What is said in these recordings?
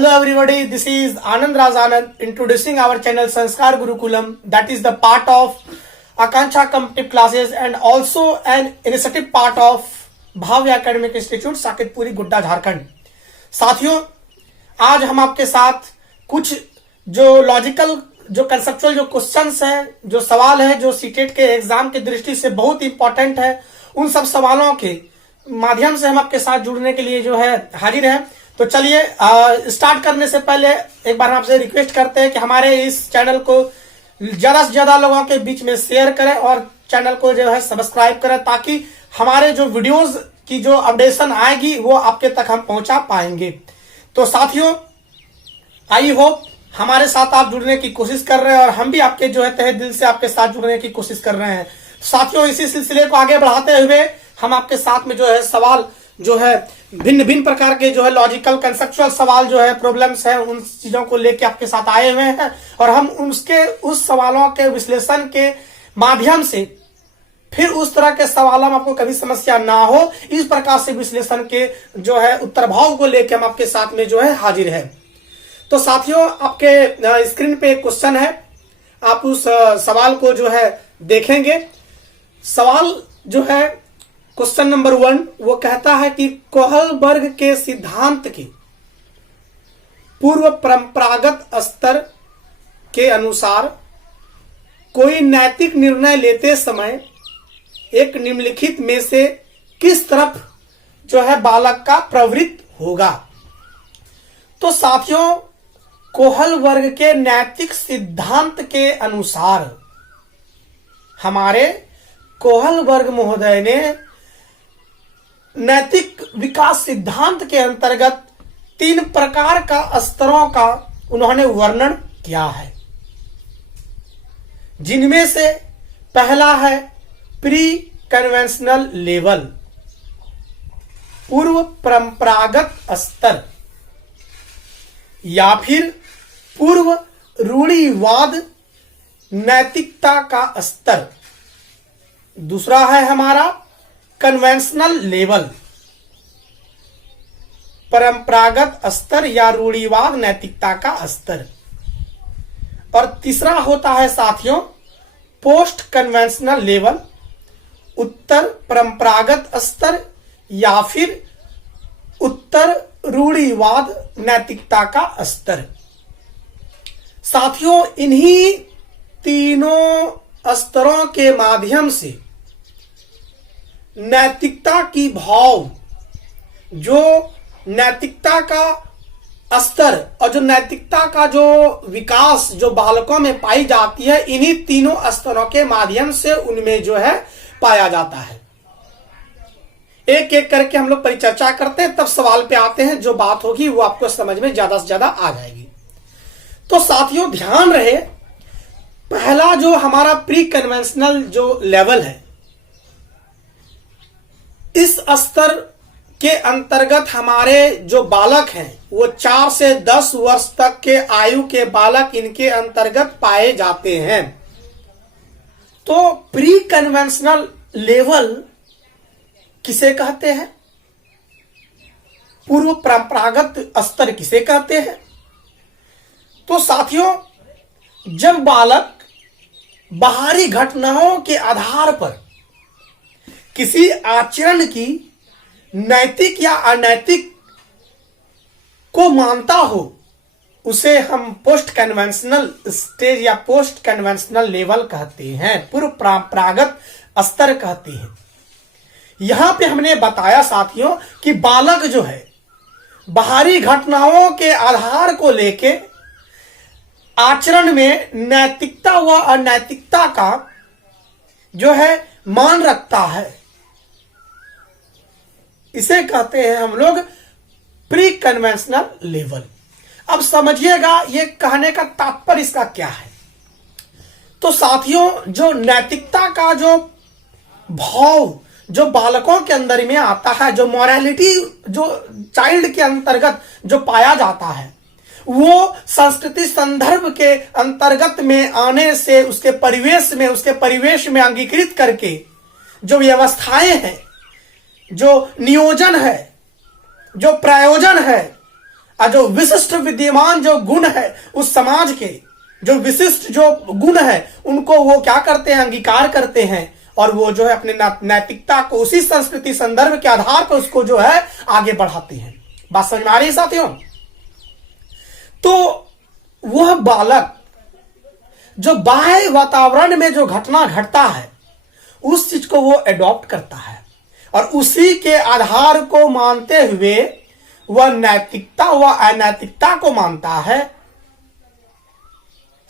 Hello everybody, this is Anand Raj Anand introducing our channel Sanskar Gurukulam, that is the part of Akanksha competitive classes and also an initiative part of Bhavya academic institute Saketpuri Godda Jharkhand. साथियों, आज हम आपके साथ कुछ जो logical जो conceptual जो questions हैं, जो सवाल है जो सीटेट के एग्जाम की दृष्टि से बहुत इंपॉर्टेंट है, उन सब सवालों के माध्यम से हम आपके साथ जुड़ने के लिए जो है हाजिर हैं। तो चलिए स्टार्ट करने से पहले एक बार आपसे रिक्वेस्ट करते हैं कि हमारे इस चैनल को ज्यादा से ज्यादा लोगों के बीच में शेयर करें और चैनल को जो है सब्सक्राइब करें, ताकि हमारे जो वीडियोस की जो अपडेशन आएगी वो आपके तक हम पहुंचा पाएंगे। तो साथियों, आई होप हमारे साथ आप जुड़ने की कोशिश कर रहे हैं और हम भी आपके जो है तहे दिल से आपके साथ जुड़ने की कोशिश कर रहे हैं। साथियों, इसी सिलसिले को आगे बढ़ाते हुए हम आपके साथ में जो है सवाल जो है भिन्न भिन्न प्रकार के जो है लॉजिकल कंसेप्चुअल सवाल जो है प्रॉब्लम्स है, उन चीजों को लेके आपके साथ आए हुए हैं और हम उस सवालों के विश्लेषण के माध्यम से फिर उस तरह के सवालों में आपको कभी समस्या ना हो, इस प्रकार से विश्लेषण के जो है उत्तर भाव को लेकर हम आपके साथ में जो है हाजिर है। तो साथियों, आपके स्क्रीन पे एक क्वेश्चन है, आप उस सवाल को जो है देखेंगे। सवाल जो है क्वेश्चन नंबर 1 वो कहता है कि कोहलबर्ग के सिद्धांत के पूर्व परंपरागत स्तर के अनुसार कोई नैतिक निर्णय लेते समय एक निम्नलिखित में से किस तरफ जो है बालक का प्रवृत्त होगा। तो साथियों, कोहलबर्ग के नैतिक सिद्धांत के अनुसार हमारे कोहलबर्ग महोदय ने नैतिक विकास सिद्धांत के अंतर्गत 3 प्रकार का स्तरों का उन्होंने वर्णन किया है, जिनमें से पहला है प्री कन्वेंशनल लेवल, पूर्व परंपरागत स्तर, या फिर पूर्व रूढ़िवाद नैतिकता का स्तर। दूसरा है हमारा कन्वेंशनल लेवल, परंपरागत स्तर या रूढ़िवाद नैतिकता का स्तर। और तीसरा होता है साथियों पोस्ट कन्वेंशनल लेवल, उत्तर परंपरागत स्तर या फिर उत्तर रूढ़िवाद नैतिकता का स्तर। साथियों, इन्हीं तीनों स्तरों के माध्यम से नैतिकता की भाव, जो नैतिकता का स्तर और जो नैतिकता का जो विकास जो बालकों में पाई जाती है, इन्हीं तीनों स्तरों के माध्यम से उनमें जो है पाया जाता है। एक एक करके हम लोग परिचर्चा करते हैं, तब सवाल पे आते हैं। जो बात होगी वो आपको समझ में ज्यादा से ज्यादा आ जाएगी। तो साथियों, ध्यान रहे, पहला जो हमारा प्री कन्वेंशनल जो लेवल है, इस स्तर के अंतर्गत हमारे जो बालक हैं वो 4 से 10 वर्ष तक के आयु के बालक इनके अंतर्गत पाए जाते हैं। तो प्री कन्वेंशनल लेवल किसे कहते हैं, पूर्व परंपरागत स्तर किसे कहते हैं। तो साथियों, जब बालक बाहरी घटनाओं के आधार पर किसी आचरण की नैतिक या अनैतिक को मानता हो, उसे हम पोस्ट कन्वेंशनल स्टेज या पोस्ट कन्वेंशनल लेवल कहते हैं, पूर्व परंपरागत स्तर कहते हैं। यहां पे हमने बताया साथियों कि बालक जो है बाहरी घटनाओं के आधार को लेके आचरण में नैतिकता व अनैतिकता का जो है मान रखता है, इसे कहते हैं हम लोग प्री कन्वेंशनल लेवल। अब समझिएगा ये कहने का तात्पर्य इसका क्या है। तो साथियों, जो नैतिकता का जो भाव जो बालकों के अंदर में आता है, जो मोरालिटी जो चाइल्ड के अंतर्गत जो पाया जाता है, वो संस्कृति संदर्भ के अंतर्गत में आने से उसके परिवेश में अंगीकृत करके जो व्यवस्थाएं हैं, जो नियोजन है, जो प्रयोजन है, और जो विशिष्ट विद्यमान जो गुण है उस समाज के, जो विशिष्ट जो गुण है उनको वो क्या करते हैं, अंगीकार करते हैं और वो जो है अपने नैतिकता को उसी संस्कृति संदर्भ के आधार पर उसको जो है आगे बढ़ाते हैं। बात समझ में आ रही है साथियों? तो वह बालक जो बाह्य वातावरण में जो घटना घटता है उस चीज को वो एडॉप्ट करता है और उसी के आधार को मानते हुए वह नैतिकता व अनैतिकता को मानता है।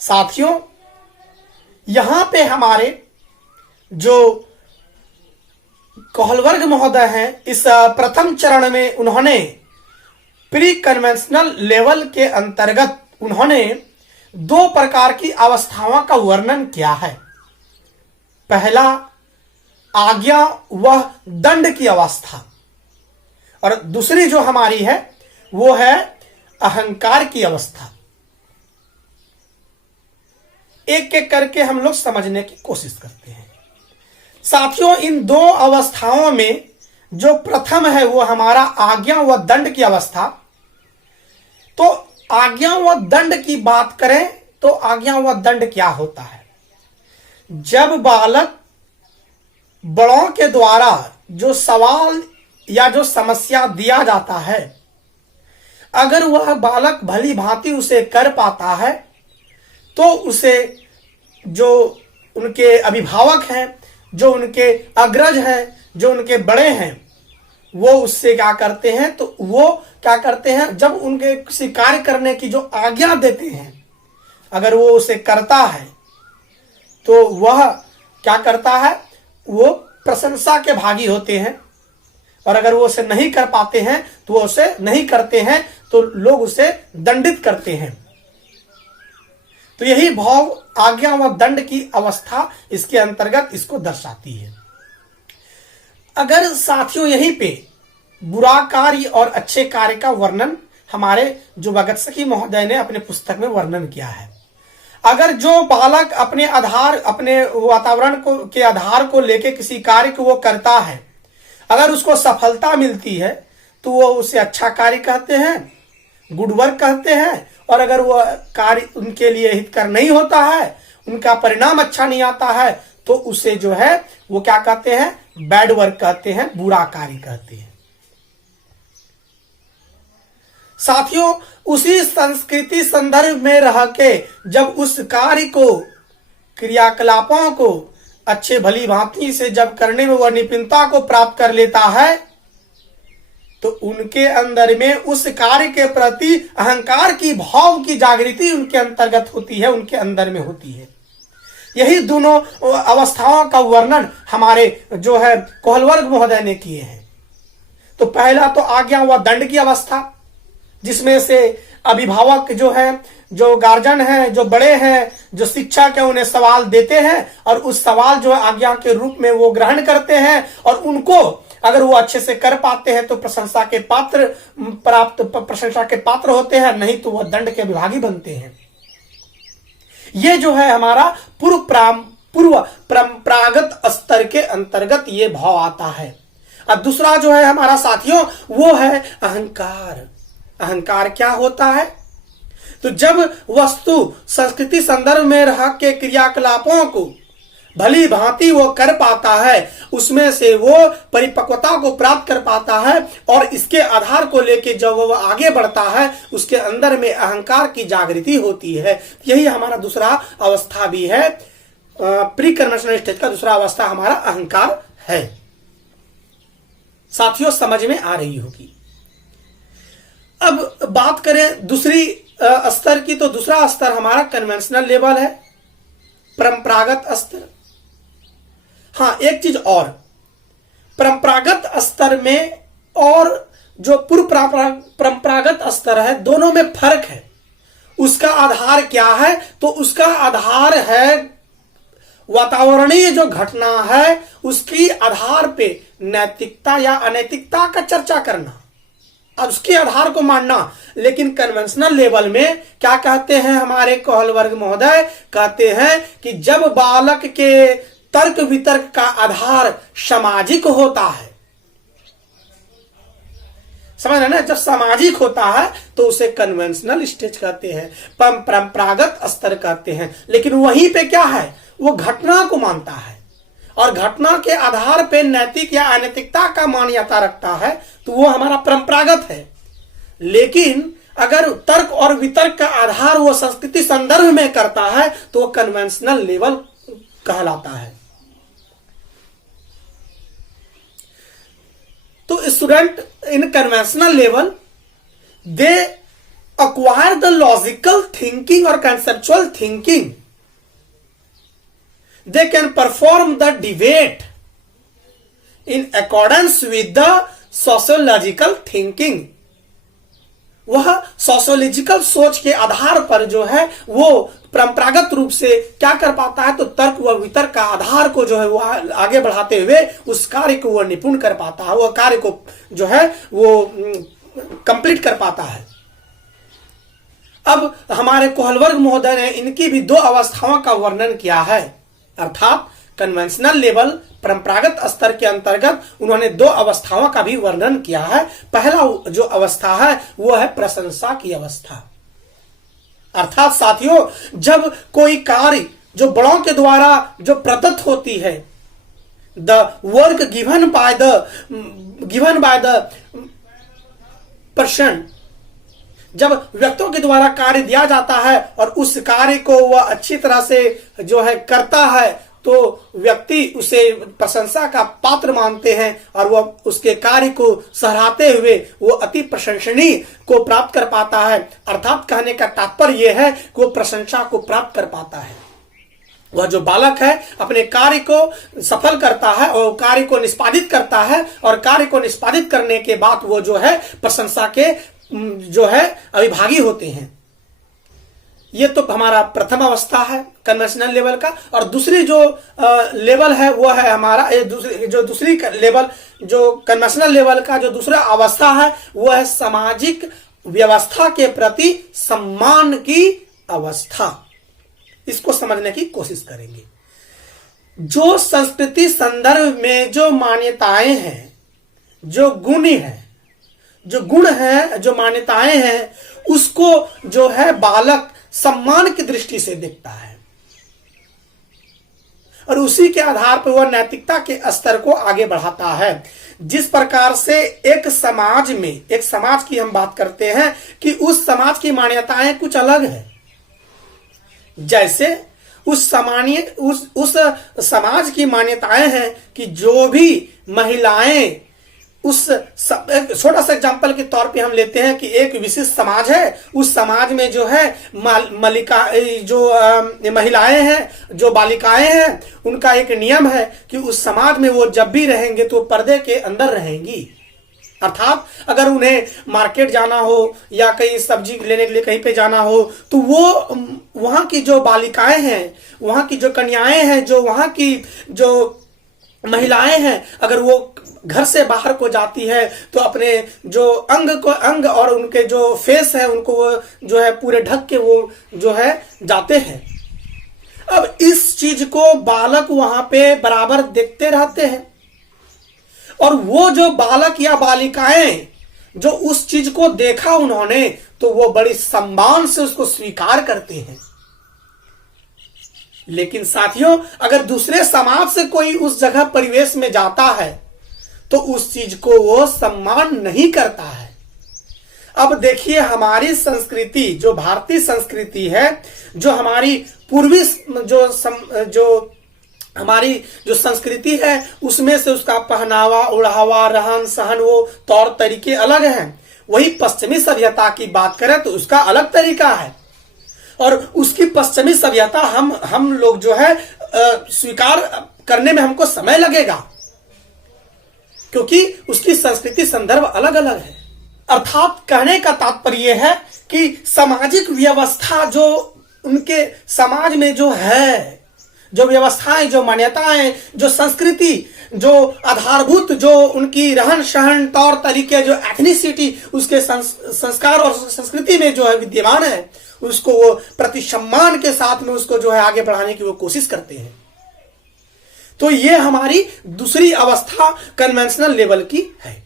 साथियों, यहां पे हमारे जो कोहलवर्ग महोदय हैं इस प्रथम चरण में उन्होंने प्री कन्वेंशनल लेवल के अंतर्गत उन्होंने दो प्रकार की अवस्थाओं का वर्णन किया है। पहला आज्ञा व दंड की अवस्था और दूसरी जो हमारी है वो है अहंकार की अवस्था। एक एक करके हम लोग समझने की कोशिश करते हैं। साथियों, इन दो अवस्थाओं में जो प्रथम है वो हमारा आज्ञा व दंड की अवस्था। तो आज्ञा व दंड की बात करें तो आज्ञा व दंड क्या होता है? जब बालक बड़ों के द्वारा जो सवाल या जो समस्या दिया जाता है, अगर वह बालक भली भांति उसे कर पाता है तो उसे जो उनके अभिभावक हैं, जो उनके अग्रज हैं, जो उनके बड़े हैं, वो उससे क्या करते हैं, तो वो क्या करते हैं, जब उनके किसी कार्य करने की जो आज्ञा देते हैं, अगर वो उसे करता है तो वह क्या करता है, वो प्रशंसा के भागी होते हैं और अगर वो उसे नहीं कर पाते हैं तो वो उसे नहीं करते हैं तो लोग उसे दंडित करते हैं। तो यही भाव आज्ञा व दंड की अवस्था इसके अंतर्गत इसको दर्शाती है। अगर साथियों यहीं पे बुरा कार्य और अच्छे कार्य का वर्णन हमारे जो भगत महोदय ने अपने पुस्तक में वर्णन किया है, अगर जो बालक अपने आधार अपने वातावरण को के आधार को लेके किसी कार्य को वो करता है, अगर उसको सफलता मिलती है तो वो उसे अच्छा कार्य कहते हैं, गुड वर्क कहते हैं। और अगर वो कार्य उनके लिए हितकर नहीं होता है, उनका परिणाम अच्छा नहीं आता है, तो उसे जो है वो क्या कहते हैं, बैड वर्क कहते हैं, बुरा कार्य कहते हैं। साथियों, उसी संस्कृति संदर्भ में रह के जब उस कार्य को, क्रियाकलापों को अच्छे भली भांति से जब करने में वह निपुणता को प्राप्त कर लेता है तो उनके अंदर में उस कार्य के प्रति अहंकार की भाव की जागृति उनके अंतर्गत होती है, उनके अंदर में होती है। यही दोनों अवस्थाओं का वर्णन हमारे जो है कोहलवर्ग महोदय ने किए हैं। तो पहला तो आज्ञा व दंड की अवस्था, जिसमें से अभिभावक जो है, जो गार्जियन है, जो बड़े हैं, जो शिक्षक है, उन्हें सवाल देते हैं और उस सवाल जो है आज्ञा के रूप में वो ग्रहण करते हैं और उनको अगर वो अच्छे से कर पाते हैं तो प्रशंसा के पात्र होते हैं, नहीं तो वह दंड के विभागी बनते हैं। ये जो है हमारा पूर्व परंपरागत स्तर के अंतर्गत ये भाव आता है। अब दूसरा जो है हमारा साथियों वो है अहंकार। अहंकार क्या होता है? तो जब वस्तु संस्कृति संदर्भ में रह के क्रियाकलापों को भली भांति वो कर पाता है, उसमें से वो परिपक्वता को प्राप्त कर पाता है और इसके आधार को लेके जब वो आगे बढ़ता है उसके अंदर में अहंकार की जागृति होती है। यही हमारा दूसरा अवस्था भी है, प्री कन्वेंशनल स्टेज का दूसरा अवस्था हमारा अहंकार है। साथियों, समझ में आ रही होगी। अब बात करें दूसरी स्तर की, तो दूसरा स्तर हमारा कन्वेंशनल लेवल है, परंपरागत स्तर। हाँ, एक चीज और, परंपरागत स्तर में और जो पूर्व परंपरागत स्तर है, दोनों में फर्क है। उसका आधार क्या है? तो उसका आधार है वातावरणीय जो घटना है उसकी आधार पे नैतिकता या अनैतिकता का चर्चा करना और उसके आधार को मानना। लेकिन कन्वेंशनल लेवल में क्या कहते हैं हमारे कोहलवर्ग महोदय? कहते हैं कि जब बालक के तर्क वितर्क का आधार सामाजिक होता है, समझ रहे ना, जब सामाजिक होता है तो उसे कन्वेंशनल स्टेज कहते हैं, परंपरागत स्तर कहते हैं। लेकिन वहीं पे क्या है, वो घटना को मानता है और घटना के आधार पे नैतिक या अनैतिकता का मान्यता रखता है, तो वो हमारा परंपरागत है। लेकिन अगर तर्क और वितर्क का आधार वो संस्कृति संदर्भ में करता है तो वो कन्वेंशनल लेवल कहलाता है। तो student in conventional level they acquire the logical thinking or conceptual thinking. They can perform the debate in accordance with the sociological thinking. वह सोशियोलॉजिकल सोच के आधार पर जो है वो परंपरागत रूप से क्या कर पाता है, तो तर्क व वितर्क का आधार को जो है वो आगे बढ़ाते हुए उस कार्य को वह निपुण कर पाता है, वह कार्य को जो है वो कंप्लीट कर पाता है। अब हमारे कोहलबर्ग महोदय ने इनकी भी दो अवस्थाओं का वर्णन किया है, अर्थात कन्वेंशनल लेवल परंपरागत स्तर के अंतर्गत उन्होंने दो अवस्थाओं का भी वर्णन किया है। पहला जो अवस्था है वो है प्रशंसा की अवस्था। अर्थात साथियों, जब कोई कार्य जो बड़ों के द्वारा जो प्रदत्त होती है, the work given by the person, जब व्यक्तियों के द्वारा कार्य दिया जाता है और उस कार्य को वह अच्छी तरह से जो है करता है, तो व्यक्ति उसे प्रशंसा का पात्र मानते हैं और वह उसके कार्य को सराहते हुए वो अति प्रशंसनीय को प्राप्त कर पाता है। अर्थात कहने का तात्पर्य यह है कि वो प्रशंसा को प्राप्त कर पाता है। वह जो बालक है अपने कार्य को सफल करता है और कार्य को निष्पादित करता है, और कार्य को निष्पादित करने के बाद वो जो है प्रशंसा के जो है अविभागी होते हैं। ये तो हमारा प्रथम अवस्था है कन्वेंशनल लेवल का। और दूसरी जो लेवल है वो है हमारा दूसरी लेवल जो कन्वेंशनल लेवल का जो दूसरा अवस्था है वो है सामाजिक व्यवस्था के प्रति सम्मान की अवस्था। इसको समझने की कोशिश करेंगे। जो संस्कृति संदर्भ में जो मान्यताएं हैं, जो गुण है, जो मान्यताएं हैं, उसको जो है बालक सम्मान की दृष्टि से देखता है और उसी के आधार पर वह नैतिकता के स्तर को आगे बढ़ाता है। जिस प्रकार से एक समाज की हम बात करते हैं कि उस समाज की मान्यताएं कुछ अलग है। जैसे उस समाज की मान्यताएं हैं कि जो भी महिलाएं छोटा सा एग्जांपल के तौर पे हम लेते हैं कि एक विशिष्ट समाज है, उस समाज में जो है महिलाएं हैं, जो बालिकाएं हैं, उनका एक नियम है कि उस समाज में वो जब भी रहेंगे तो पर्दे के अंदर रहेंगी। अर्थात अगर उन्हें मार्केट जाना हो या कहीं सब्जी लेने के लिए कहीं पे जाना हो, तो वो वहां की जो बालिकाएं हैं, वहां की जो कन्याएं हैं, जो वहां की जो महिलाएं हैं, अगर वो घर से बाहर को जाती है तो अपने जो अंग और उनके जो फेस है उनको वो जो है पूरे ढक के वो जो है जाते हैं। अब इस चीज को बालक वहां पे बराबर देखते रहते हैं और वो जो बालक या बालिकाएं जो उस चीज को देखा उन्होंने, तो वो बड़ी सम्मान से उसको स्वीकार करते हैं। लेकिन साथियों, अगर दूसरे समाज से कोई उस जगह परिवेश में जाता है तो उस चीज को वो सम्मान नहीं करता है। अब देखिए, हमारी संस्कृति जो भारतीय संस्कृति है, जो हमारी पूर्वी जो हमारी जो संस्कृति है, उसमें से उसका पहनावा, ओढ़ावा, रहन सहन, वो तौर तरीके अलग हैं। वही पश्चिमी सभ्यता की बात करें तो उसका अलग तरीका है और उसकी पश्चिमी सभ्यता हम लोग जो है स्वीकार करने में हमको समय लगेगा, क्योंकि उसकी संस्कृति संदर्भ अलग अलग है। अर्थात कहने का तात्पर्य है कि सामाजिक व्यवस्था जो उनके समाज में जो है, जो व्यवस्थाएं, जो मान्यताएं, जो संस्कृति, जो आधारभूत जो उनकी रहन सहन, तौर तरीके, जो एथनिसिटी उसके संस्कार और संस्कृति में जो है विद्यमान है, उसको वो प्रति सम्मान के साथ में उसको जो है आगे बढ़ाने की वो कोशिश करते हैं। तो ये हमारी दूसरी अवस्था कन्वेंशनल लेवल की है।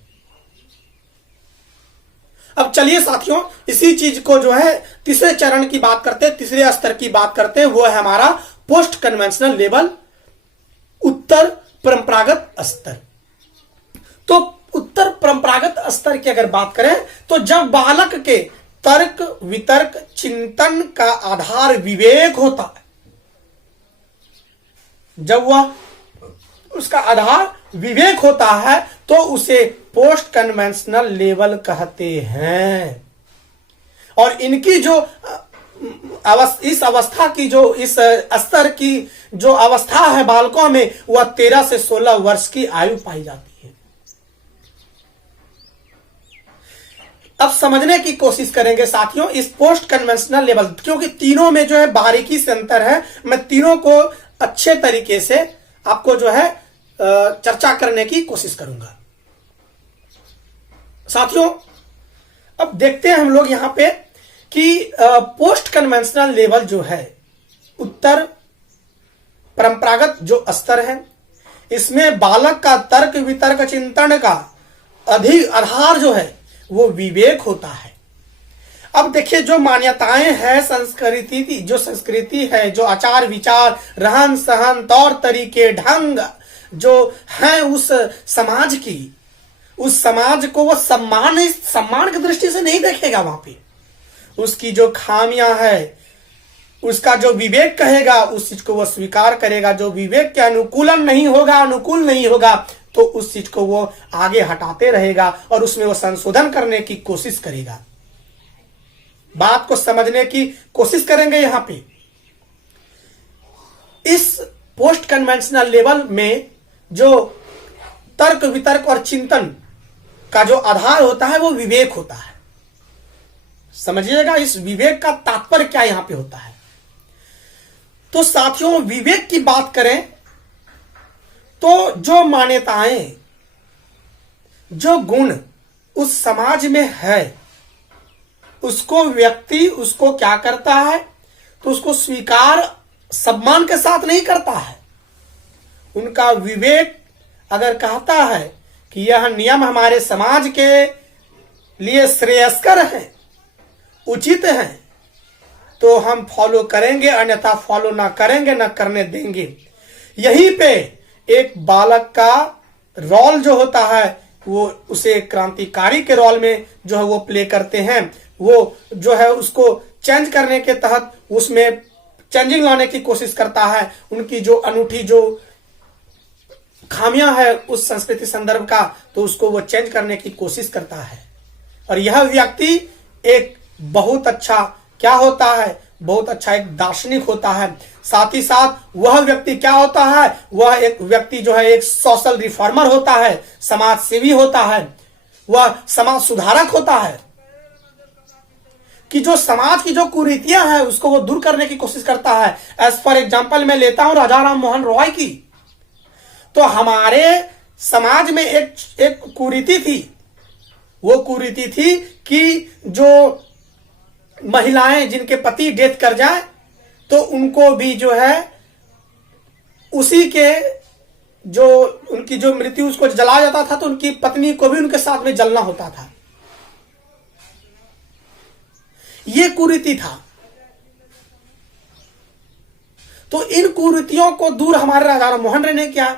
अब चलिए साथियों, इसी चीज को जो है तीसरे चरण की बात करते हैं, तीसरे स्तर की बात करते हैं, वो है हमारा पोस्ट कन्वेंशनल लेवल, उत्तर परंपरागत स्तर। तो उत्तर परंपरागत स्तर की अगर बात करें तो जब बालक के तर्क वितर्क चिंतन का आधार विवेक होता है, जब वह उसका आधार विवेक होता है तो उसे पोस्ट कन्वेंशनल लेवल कहते हैं। और इनकी जो इस अवस्था की जो इस स्तर की जो अवस्था है बालकों में, वह 13 से 16 वर्ष की आयु पाई जाती है। अब समझने की कोशिश करेंगे साथियों इस पोस्ट कन्वेंशनल लेवल, क्योंकि तीनों में जो है बारीकी से अंतर है। मैं तीनों को अच्छे तरीके से आपको जो है चर्चा करने की कोशिश करूंगा। साथियों अब देखते हैं हम लोग यहां पे कि पोस्ट कन्वेंशनल लेवल जो है, उत्तर परंपरागत जो स्तर है, इसमें बालक का तर्क वितर्क चिंतन का अधिक आधार जो है वो विवेक होता है। अब देखिए जो मान्यताएं हैं, संस्कृति है, जो आचार विचार रहन सहन तौर तरीके ढंग जो हैं उस समाज की, उस समाज को वो सम्मान की दृष्टि से नहीं देखेगा। वहां पे उसकी जो खामियां है उसका जो विवेक कहेगा उस चीज को वो स्वीकार करेगा। जो विवेक के अनुकूल नहीं होगा तो उस चीज को वो आगे हटाते रहेगा और उसमें वो संशोधन करने की कोशिश करेगा। बात को समझने की कोशिश करेंगे। यहां पे इस पोस्ट कन्वेंशनल लेवल में जो तर्क वितर्क और चिंतन का जो आधार होता है वो विवेक होता है। समझिएगा इस विवेक का तात्पर्य क्या यहां पे होता है। तो साथियों विवेक की बात करें तो जो मान्यताएं, जो गुण उस समाज में है उसको व्यक्ति उसको क्या करता है, तो उसको स्वीकार सम्मान के साथ नहीं करता है। उनका विवेक अगर कहता है कि यह नियम हमारे समाज के लिए श्रेयस्कर है, उचित है, तो हम फॉलो करेंगे, अन्यथा फॉलो ना करेंगे, ना करने देंगे। यहीं पे एक बालक का रोल जो होता है वो उसे क्रांतिकारी के रोल में जो है वो प्ले करते हैं। वो जो है उसको चेंज करने के तहत उसमें चेंजिंग लाने की कोशिश करता है। उनकी जो अनूठी जो खामियां है उस संस्कृति संदर्भ का, तो उसको वो चेंज करने की कोशिश करता है। और यह व्यक्ति एक बहुत अच्छा क्या होता है, बहुत अच्छा एक दार्शनिक होता है। साथ ही साथ वह व्यक्ति क्या होता है, वह एक व्यक्ति जो है एक सोशल रिफॉर्मर होता है, समाज सेवी होता है, वह समाज सुधारक होता है कि जो समाज की जो कुरीतियां हैं उसको वो दूर करने की कोशिश करता है। एज फॉर एग्जाम्पल मैं लेता हूं राजा राम मोहन रॉय की। तो हमारे समाज में एक कुरीति थी। वो कुरीति थी कि जो महिलाएं जिनके पति डेथ कर जाए तो उनको भी जो है उसी के जो उनकी जो मृत्यु उसको जलाया जाता था, तो उनकी पत्नी को भी उनके साथ में जलना होता था। ये कुरीति था। तो इन कुरीतियों को दूर हमारे राजा राम मोहन राय ने किया।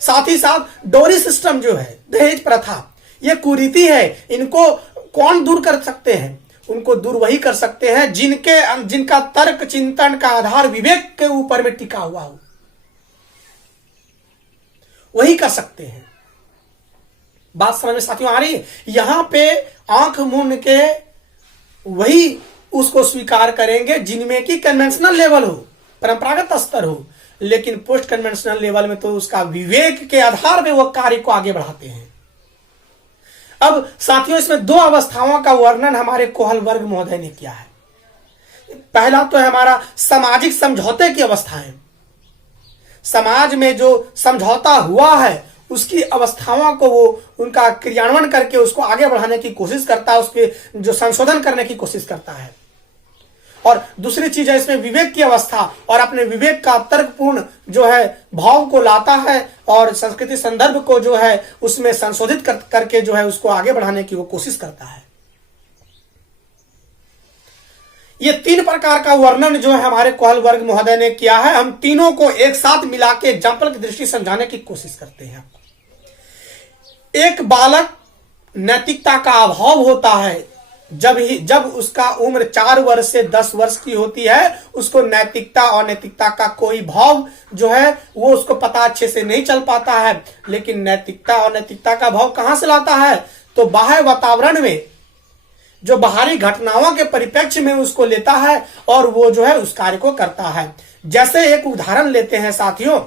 साथ ही साथ डोरी सिस्टम जो है, दहेज प्रथा, ये कुरीति है। इनको कौन दूर कर सकते हैं? उनको दूर वही कर सकते हैं जिनका तर्क चिंतन का आधार विवेक के ऊपर में टिका हुआ हो, वही कर सकते हैं। बात समझ में साथियों आ रही है? यहां पे आंख मूंद के वही उसको स्वीकार करेंगे जिनमें की कन्वेंशनल लेवल हो, परंपरागत स्तर हो। लेकिन पोस्ट कन्वेंशनल लेवल में तो उसका विवेक के आधार पे वो कार्य को आगे बढ़ाते हैं। अब साथियों इसमें दो अवस्थाओं का वर्णन हमारे कोहलबर्ग महोदय ने किया है। पहला तो है हमारा सामाजिक समझौते की अवस्थाएं। समाज में जो समझौता हुआ है उसकी अवस्थाओं को वो उनका क्रियान्वयन करके उसको आगे बढ़ाने की कोशिश करता है, उसके जो संशोधन करने की कोशिश करता है। और दूसरी चीज है इसमें विवेक की अवस्था, और अपने विवेक का तर्कपूर्ण जो है भाव को लाता है और संस्कृति संदर्भ को जो है उसमें संशोधित करके जो है उसको आगे बढ़ाने की वो कोशिश करता है। ये 3 प्रकार का वर्णन जो है हमारे कोहल वर्ग महोदय ने किया है। हम तीनों को एक साथ मिला के एग्जाम्पल की दृष्टि समझाने की कोशिश करते हैं। एक बालक नैतिकता का अभाव होता है जब उसका उम्र 4 वर्ष से 10 वर्ष की होती है, उसको नैतिकता और नैतिकता का कोई भाव जो है वो उसको पता अच्छे से नहीं चल पाता है। लेकिन नैतिकता और नैतिकता का भाव कहां से लाता है? तो बाह्य वातावरण में जो बाहरी घटनाओं के परिप्रेक्ष्य में उसको लेता है और वो जो है उस कार्य को करता है। जैसे एक उदाहरण लेते हैं साथियों,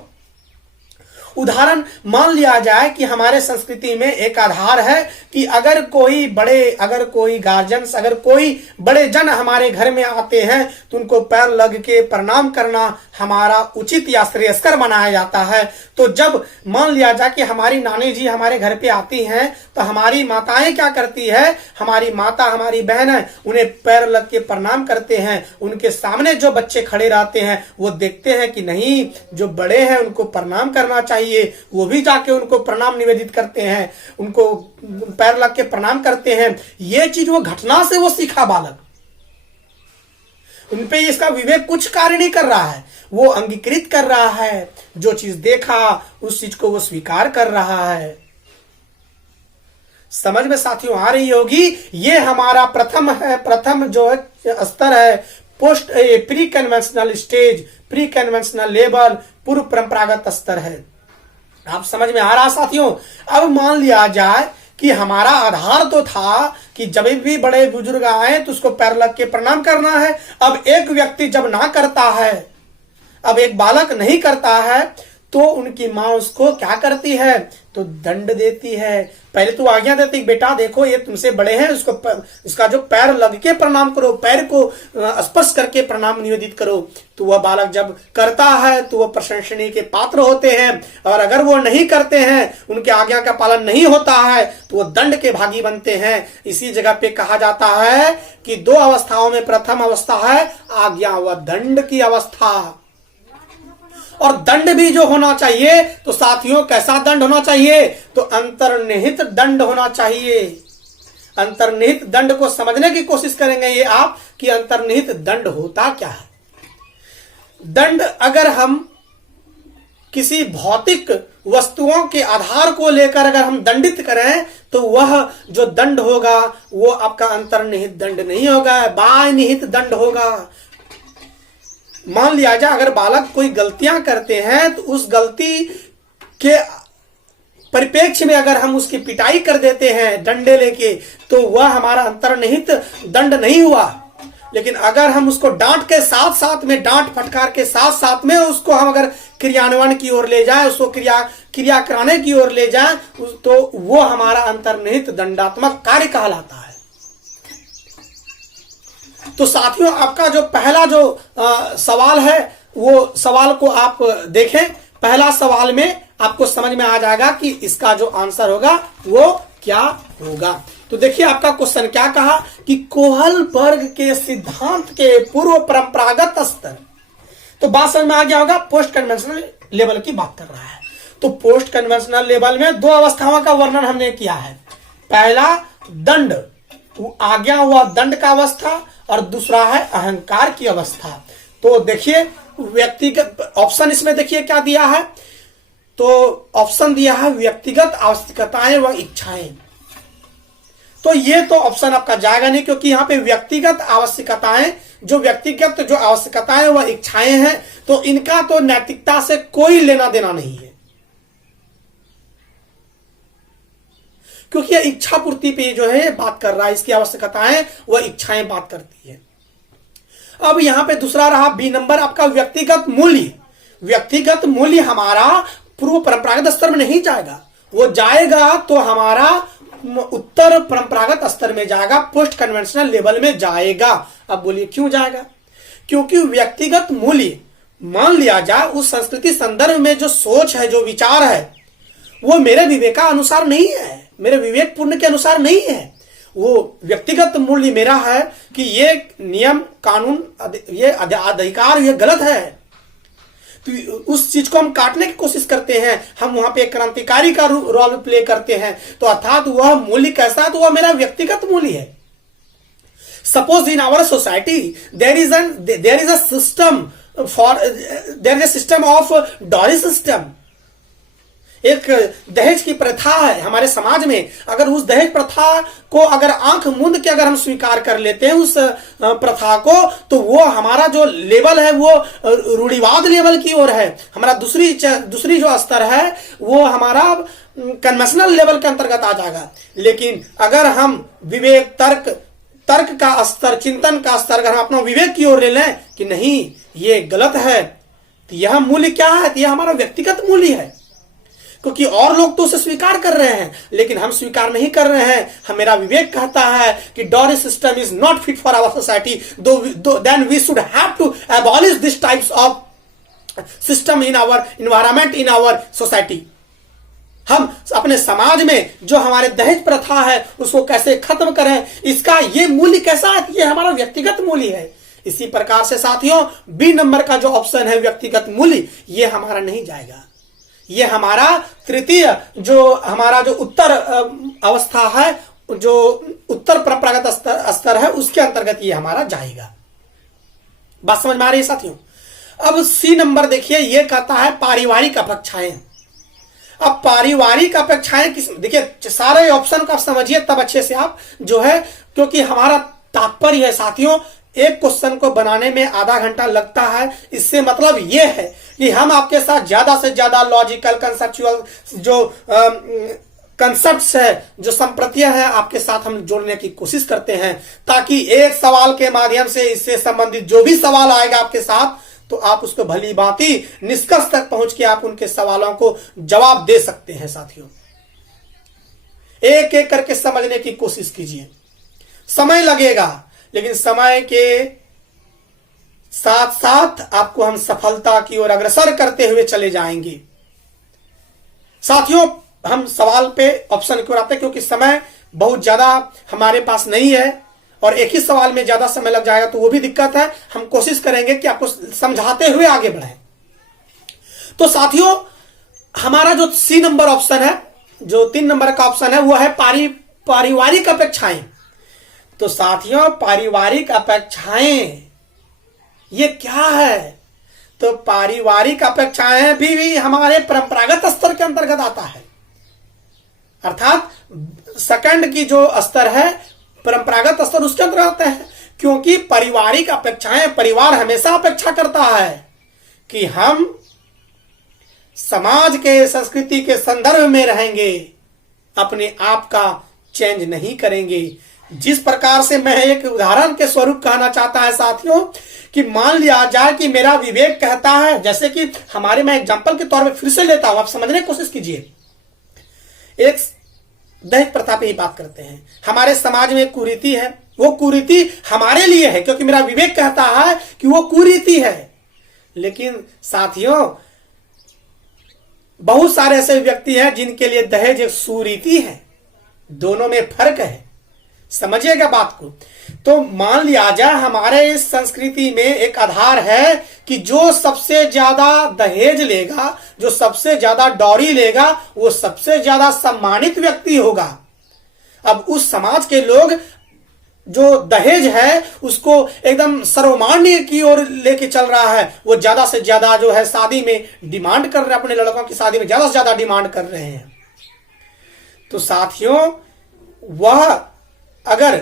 उदाहरण मान लिया जाए कि हमारे संस्कृति में एक आधार है कि अगर कोई गार्जियंस, अगर कोई बड़े जन हमारे घर में आते हैं तो उनको पैर लग के प्रणाम करना हमारा उचित या श्रेयस्कर माना जाता है। तो जब मान लिया जाए कि हमारी नानी जी हमारे घर पे आती हैं तो हमारी माताएं क्या करती है, हमारी माता, हमारी बहन है, उन्हें पैर लग के प्रणाम करते हैं। उनके सामने जो बच्चे खड़े रहते हैं वो देखते हैं कि नहीं, जो बड़े हैं उनको प्रणाम करना चाहिए, वो भी जाके उनको प्रणाम निवेदित करते हैं, उनको पैर लग के प्रणाम करते हैं। ये चीज वो घटना से वो सीखा बालक, उनपे इसका विवेक कुछ कार्य नहीं कर रहा है, वो अंगीकृत कर रहा है। जो चीज देखा उस चीज को वो स्वीकार कर रहा है। समझ में साथियों आ रही होगी। ये हमारा प्रथम जो स्तर है, post pre conventional stage, pre conventional level, पूर्व परंपरागत स्तर है। आप समझ में आ रहा साथियों। अब मान लिया जाए कि हमारा आधार तो था कि जब भी बड़े बुजुर्ग आए तो उसको पैर लग के प्रणाम करना है। अब एक व्यक्ति जब ना करता है, अब एक बालक नहीं करता है तो उनकी माँ उसको क्या करती है, तो दंड देती है। पहले तो आज्ञा देती, बेटा देखो ये तुमसे बड़े हैं, इसका जो पैर लग के प्रणाम करो, पैर को स्पर्श करके प्रणाम निवेदित करो। तो वह बालक जब करता है तो वह प्रशंसनीय के पात्र होते हैं, और अगर वो नहीं करते हैं, उनके आज्ञा का पालन नहीं होता है तो वो दंड के भागी बनते हैं। इसी जगह पे कहा जाता है कि 2 अवस्थाओं में प्रथम अवस्था है आज्ञा व दंड की अवस्था। और दंड भी जो होना चाहिए तो साथियों कैसा दंड होना चाहिए, तो अंतर्निहित दंड होना चाहिए। अंतर्निहित दंड को समझने की कोशिश करेंगे ये आप कि अंतर्निहित दंड होता क्या है। दंड अगर हम किसी भौतिक वस्तुओं के आधार को लेकर अगर हम दंडित करें तो वह जो दंड होगा वो आपका अंतर्निहित दंड नहीं होगा, बाह्य निहित दंड होगा। मान लिया जाए अगर बालक कोई गलतियां करते हैं तो उस गलती के परिप्रेक्ष्य में अगर हम उसकी पिटाई कर देते हैं डंडे लेके तो वह हमारा अंतर्निहित दंड नहीं हुआ। लेकिन अगर हम उसको डांट के साथ साथ में, डांट फटकार के साथ साथ में उसको हम अगर क्रियान्वयन की ओर ले जाए, उसको क्रिया कराने की ओर ले जाए तो वो हमारा अंतर्निहित दंडात्मक कार्य कहलाता है। तो साथियों आपका जो पहला जो सवाल है वो सवाल को आप देखें। पहला सवाल में आपको समझ में आ जाएगा कि इसका जो आंसर होगा वो क्या होगा। तो देखिए आपका क्वेश्चन क्या कहा कि कोहल वर्ग के सिद्धांत के पूर्व परंपरागत स्तर। तो बात समझ में आ गया होगा, पोस्ट कन्वेंशनल लेवल की बात कर रहा है। तो पोस्ट कन्वेंशनल लेवल में 2 अवस्थाओं का वर्णन हमने किया है। पहला दंड, आज्ञा हुआ दंड का अवस्था, और दूसरा है अहंकार की अवस्था। तो देखिए व्यक्तिगत ऑप्शन इसमें देखिए क्या दिया है, तो ऑप्शन दिया है व्यक्तिगत आवश्यकताएं व इच्छाएं। तो ये तो ऑप्शन आपका जाएगा नहीं, क्योंकि यहाँ पे व्यक्तिगत आवश्यकताएं, जो व्यक्तिगत जो आवश्यकताएं व इच्छाएं हैं तो इनका तो नैतिकता से कोई लेना देना नहीं है, क्योंकि यह इच्छा पूर्ति पे जो है बात कर रहा है। इसकी आवश्यकताएं व इच्छाएं बात करती है। अब यहां पे दूसरा रहा बी नंबर आपका व्यक्तिगत मूल्य। व्यक्तिगत मूल्य हमारा पूर्व परंपरागत स्तर में नहीं जाएगा, वो जाएगा तो हमारा उत्तर परंपरागत स्तर में जाएगा, पोस्ट कन्वेंशनल लेवल में जाएगा। अब बोलिए क्यों जाएगा? क्योंकि व्यक्तिगत मूल्य मान लिया जाए उस संस्कृति संदर्भ में जो सोच है, जो विचार है, वो मेरे विवेक अनुसार नहीं है, मेरे विवेक पूर्ण के अनुसार नहीं है। वो व्यक्तिगत मूल्य मेरा है कि ये नियम कानून ये अधिकार ये गलत है, तो उस चीज को हम काटने की कोशिश करते हैं, हम वहां पे एक क्रांतिकारी का रोल प्ले करते हैं। तो अर्थात वह मूल्य कैसा है, तो वह मेरा व्यक्तिगत मूल्य है। Suppose in our society there is a system for there is a system of dowry system. एक दहेज की प्रथा है हमारे समाज में। अगर उस दहेज प्रथा को अगर आंख मूंद के अगर हम स्वीकार कर लेते हैं उस प्रथा को, तो वो हमारा जो लेवल है वो रूढ़िवाद लेवल की ओर है। हमारा दूसरी जो स्तर है वो हमारा कन्वेंशनल लेवल के अंतर्गत आ जाएगा। लेकिन अगर हम विवेक तर्क का स्तर, चिंतन का स्तर अगर हम अपना विवेक की ओर ले लें कि नहीं ये गलत है, तो यह मूल्य क्या है, तो यह हमारा व्यक्तिगत मूल्य है। क्योंकि और लोग तो उसे स्वीकार कर रहे हैं लेकिन हम स्वीकार नहीं कर रहे हैं। हम मेरा विवेक कहता है कि dowry system is not fit for our society, then we should have to abolish this types of system in our environment, in our society. हम अपने समाज में जो हमारे दहेज प्रथा है उसको कैसे खत्म करें, इसका ये मूल्य कैसा है, ये हमारा व्यक्तिगत मूल्य है। इसी प्रकार से साथियों बी नंबर का जो ऑप्शन है व्यक्तिगत मूल्य, ये हमारा नहीं जाएगा। ये हमारा तृतीय जो हमारा जो उत्तर अवस्था है, जो उत्तर परंपरागत स्तर है, उसके अंतर्गत ये हमारा जाएगा। बात समझ में आ रही है साथियों। अब सी नंबर देखिए, ये कहता है पारिवारिक अपेक्षाएं। अब पारिवारिक अपेक्षाएं किस, देखिए सारे ऑप्शन को आप समझिए तब अच्छे से आप जो है, क्योंकि हमारा तात्पर्य है साथियों, एक क्वेश्चन को बनाने में आधा घंटा लगता है। इससे मतलब यह है कि हम आपके साथ ज्यादा से ज्यादा लॉजिकल कंसेप्चुअल जो कंसेप्ट्स है, जो संप्रत्यय है, आपके साथ हम जोड़ने की कोशिश करते हैं, ताकि एक सवाल के माध्यम से इससे संबंधित जो भी सवाल आएगा आपके साथ, तो आप उसको भली भांति निष्कर्ष तक पहुंच के आप उनके सवालों को जवाब दे सकते हैं। साथियों एक एक करके समझने की कोशिश कीजिए। समय लगेगा लेकिन समय के साथ साथ आपको हम सफलता की ओर अग्रसर करते हुए चले जाएंगे। साथियों हम सवाल पे ऑप्शन की ओर आते हैं क्योंकि समय बहुत ज्यादा हमारे पास नहीं है और एक ही सवाल में ज्यादा समय लग जाएगा तो वो भी दिक्कत है। हम कोशिश करेंगे कि आपको समझाते हुए आगे बढ़ाएं। तो साथियों हमारा जो सी नंबर ऑप्शन है, जो 3 नंबर का ऑप्शन है, वो है पारिवारिक अपेक्षाएं। तो साथियों पारिवारिक अपेक्षाएं ये क्या है, तो पारिवारिक अपेक्षाएं भी हमारे परंपरागत स्तर के अंतर्गत आता है। अर्थात सेकंड की जो स्तर है परंपरागत स्तर उसके अंतर्गत आता है, क्योंकि पारिवारिक अपेक्षाएं, परिवार हमेशा अपेक्षा करता है कि हम समाज के संस्कृति के संदर्भ में रहेंगे, अपने आप का चेंज नहीं करेंगे। जिस प्रकार से मैं एक उदाहरण के स्वरूप कहना चाहता है साथियों कि मान लिया जाए कि मेरा विवेक कहता है, जैसे कि हमारे, मैं एग्जांपल के तौर पे फिर से लेता हूं, आप समझने की कोशिश कीजिए। एक दहेज प्रथा पे ही बात करते हैं। हमारे समाज में एक कुरीति है, वो कुरीति हमारे लिए है क्योंकि मेरा विवेक कहता है कि वो कुरीति है। लेकिन साथियों बहुत सारे ऐसे व्यक्ति हैं जिनके लिए दहेज एक सुरीति है, दोनों में फर्क है। समझिएगा बात को। तो मान लिया जाए हमारे इस संस्कृति में एक आधार है कि जो सबसे ज्यादा दहेज लेगा, जो सबसे ज्यादा डॉरी लेगा, वो सबसे ज्यादा सम्मानित व्यक्ति होगा। अब उस समाज के लोग जो दहेज है उसको एकदम सर्वमान्य की ओर लेके चल रहा है। वो ज्यादा से ज्यादा जो है शादी में डिमांड कर रहे हैं, अपने लड़कों की शादी में ज्यादा से ज्यादा डिमांड कर रहे हैं। तो साथियों वह अगर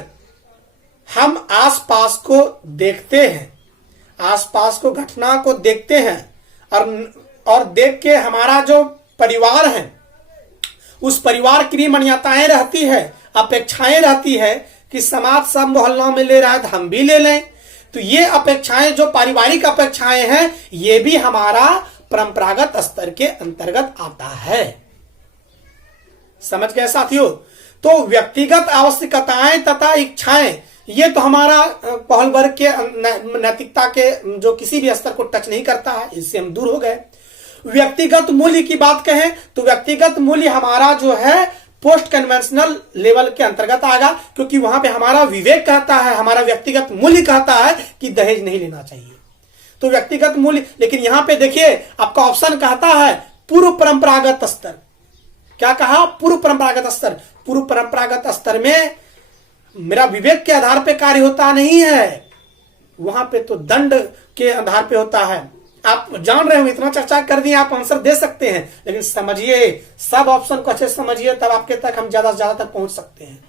हम आसपास को देखते हैं, आसपास को घटना को देखते हैं और देख के हमारा जो परिवार है उस परिवार की मान्यताएं रहती है, अपेक्षाएं रहती है कि समाज सब मोहल्लों में ले रहा है तो हम भी ले लें। तो ये अपेक्षाएं जो पारिवारिक अपेक्षाएं हैं ये भी हमारा परंपरागत स्तर के अंतर्गत आता है। समझ गए साथियों। तो व्यक्तिगत आवश्यकताएं तथा इच्छाएं ये तो हमारा पहल वर्ग के नैतिकता के जो किसी भी स्तर को टच नहीं करता है, इससे हम दूर हो गए। व्यक्तिगत मूल्य की बात कहें तो व्यक्तिगत मूल्य हमारा जो है पोस्ट कन्वेंशनल लेवल के अंतर्गत आएगा, क्योंकि वहां पे हमारा विवेक कहता है, हमारा व्यक्तिगत मूल्य कहता है कि दहेज नहीं लेना चाहिए। तो व्यक्तिगत मूल्य, लेकिन यहां पे देखिए आपका ऑप्शन कहता है पूर्व परंपरागत स्तर। क्या कहा? पूर्व परंपरागत स्तर। पूर्व परंपरागत स्तर में मेरा विवेक के आधार पे कार्य होता नहीं है, वहां पे तो दंड के आधार पे होता है। आप जान रहे हो, इतना चर्चा कर दिए, आप आंसर दे सकते हैं, लेकिन समझिए, सब ऑप्शन को अच्छे से समझिए, तब आपके तक हम ज्यादा से ज्यादा तक पहुंच सकते हैं।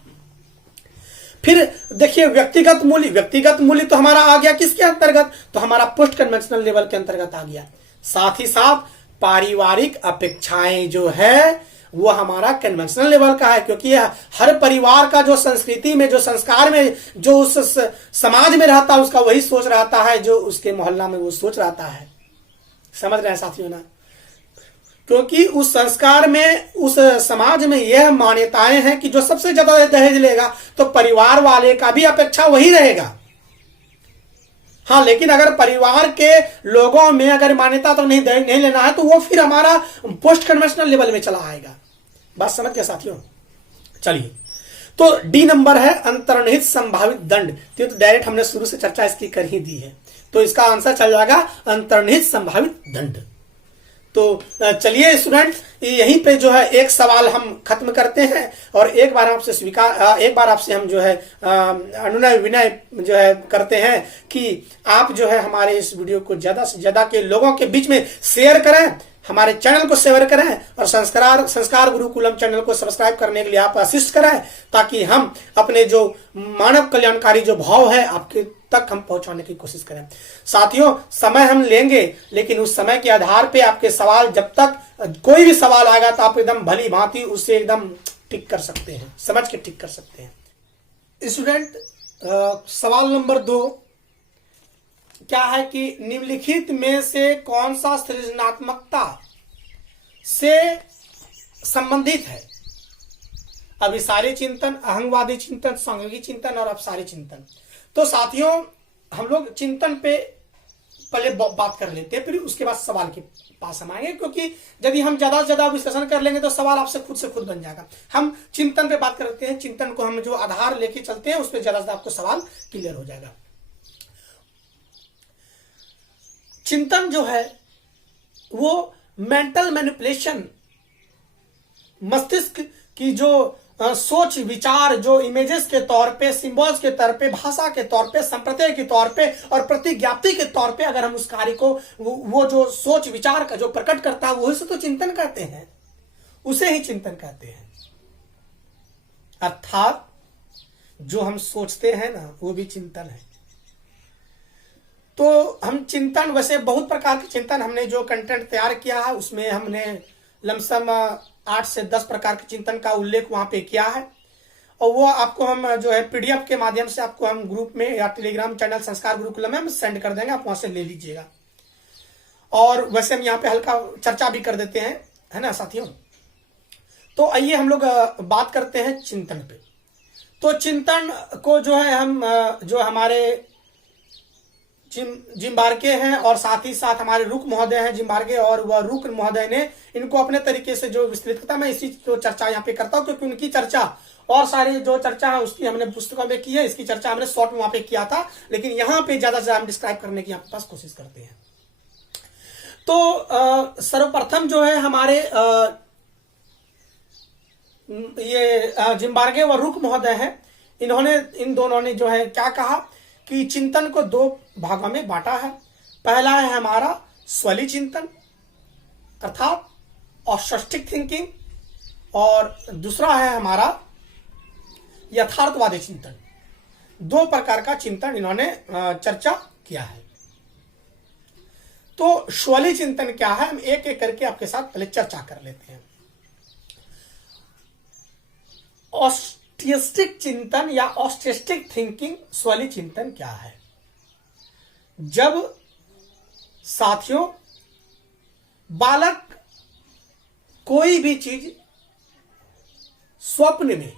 फिर देखिए व्यक्तिगत मूल्य। व्यक्तिगत मूल्य तो हमारा आ गया किसके अंतर्गत? तो हमारा पोस्ट कन्वेंशनल लेवल के अंतर्गत आ गया। साथ ही साथ पारिवारिक अपेक्षाएं जो है वो हमारा कन्वेंशनल लेवल का है, क्योंकि हर परिवार का जो संस्कृति में, जो संस्कार में, जो उस समाज में रहता है, उसका वही सोच रहता है जो उसके मोहल्ला में वो सोच रहता है। समझ रहे हैं साथियों ना? क्योंकि उस संस्कार में, उस समाज में यह मान्यताएं हैं कि जो सबसे ज्यादा दहेज लेगा तो परिवार वाले का भी अपेक्षा वही रहेगा। हाँ, लेकिन अगर परिवार के लोगों में अगर मान्यता तो नहीं लेना है, तो वो फिर हमारा पोस्ट कन्वेंशनल लेवल में चला आएगा। बात समझ गए साथियों? चलिए, तो डी नंबर है अंतर्निहित संभावित दंड। तो डायरेक्ट हमने शुरू से चर्चा इसकी कर ही दी है, तो इसका आंसर चल जाएगा अंतर्निहित संभावित दंड। तो चलिए स्टूडेंट, यहीं पे जो है एक सवाल हम खत्म करते हैं, और एक बार आपसे हम जो है अनुनय विनय जो है करते हैं कि आप जो है हमारे इस वीडियो को ज्यादा से ज्यादा के लोगों के बीच में शेयर करें, हमारे चैनल को शेयर करें, और संस्कार गुरुकुलम चैनल को सब्सक्राइब करने के लिए आप असिस्ट करें, ताकि हम अपने जो मानव कल्याणकारी जो भाव है आपके तक हम पहुंचाने की कोशिश करें। साथियों, समय हम लेंगे, लेकिन उस समय के आधार पे आपके सवाल, जब तक कोई भी सवाल आएगा तो आप एकदम भली भांति उससे एकदम टिक कर सकते हैं, समझ के टिक कर सकते हैं। स्टूडेंट, सवाल नंबर 2 क्या है कि निम्नलिखित में से कौन सा सृजनात्मकता से संबंधित है? अभिसारी चिंतन, अहंगवादी चिंतन, सांघिकी चिंतन और अपसारी चिंतन। तो साथियों, हम लोग चिंतन पे पहले बात कर लेते हैं, फिर उसके बाद सवाल के पास हम आएंगे, क्योंकि यदि हम ज्यादा से ज्यादा विश्लेषण कर लेंगे तो सवाल आपसे खुद से खुद बन जाएगा। हम चिंतन पे बात करते हैं, चिंतन को हम जो आधार लेके चलते हैं उस पर ज्यादा से ज्यादा आपको सवाल क्लियर हो जाएगा। चिंतन जो है वो मेंटल मैनिपुलेशन, मस्तिष्क की जो सोच विचार, जो इमेजेस के तौर पे, सिंबल्स के तौर पे, भाषा के तौर पे, संप्रत्यय के तौर पे और प्रतिज्ञाप्ति के तौर पे, अगर हम उस कार्य को वो जो सोच विचार का जो प्रकट करता है वही से तो चिंतन कहते हैं, उसे ही चिंतन कहते हैं। अर्थात जो हम सोचते हैं ना वो भी चिंतन है। तो हम चिंतन, वैसे बहुत प्रकार के चिंतन हमने जो कंटेंट तैयार किया है उसमें हमने लमसम 8 से 10 प्रकार के चिंतन का उल्लेख वहां पे किया है, और वो आपको हम जो है पीडीएफ के माध्यम से आपको हम ग्रुप में या टेलीग्राम चैनल संस्कार गुरुकुलम में हम सेंड कर देंगे, आप वहां से ले लीजिएगा। और वैसे हम यहाँ पे हल्का चर्चा भी कर देते हैं, है ना साथियों? तो आइए हम लोग बात करते हैं चिंतन पे। तो चिंतन को जो है हम जो हमारे जिम्बार्के हैं और साथ ही साथ हमारे रुक महोदय हैं जिम्बार्के, और वह रुक महोदय ने इनको अपने तरीके से जो विस्तृत करता, मैं इसी जो चर्चा यहाँ पे करता हूँ, क्योंकि उनकी चर्चा और सारी जो चर्चा है उसकी हमने पुस्तकों में की है, इसकी चर्चा हमने शॉर्ट में वहां पे किया था, लेकिन यहाँ पे ज्यादा से ज्यादा हम डिस्क्राइब करने की आपके पास कोशिश करते हैं। तो सर्वप्रथम जो है हमारे ये जिम्बार्के व रुक महोदय है, इन दोनों ने जो है क्या कहा कि चिंतन को 2 भागों में बांटा है। पहला है हमारा स्वली चिंतन अर्थात ऑस्टिक थिंकिंग, और दूसरा है हमारा यथार्थवादी चिंतन। 2 प्रकार का चिंतन इन्होंने चर्चा किया है। तो स्वली चिंतन क्या है, हम एक एक करके आपके साथ पहले चर्चा कर लेते हैं। ऑस्टिक चिंतन या ऑस्टिक थिंकिंग, स्वली चिंतन क्या है? जब साथियों बालक कोई भी चीज स्वप्न में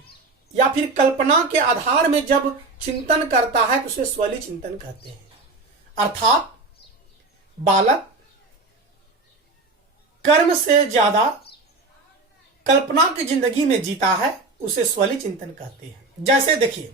या फिर कल्पना के आधार में जब चिंतन करता है तो उसे स्वली चिंतन कहते हैं। अर्थात बालक कर्म से ज्यादा कल्पना की जिंदगी में जीता है उसे स्वली चिंतन कहते हैं। जैसे देखिए,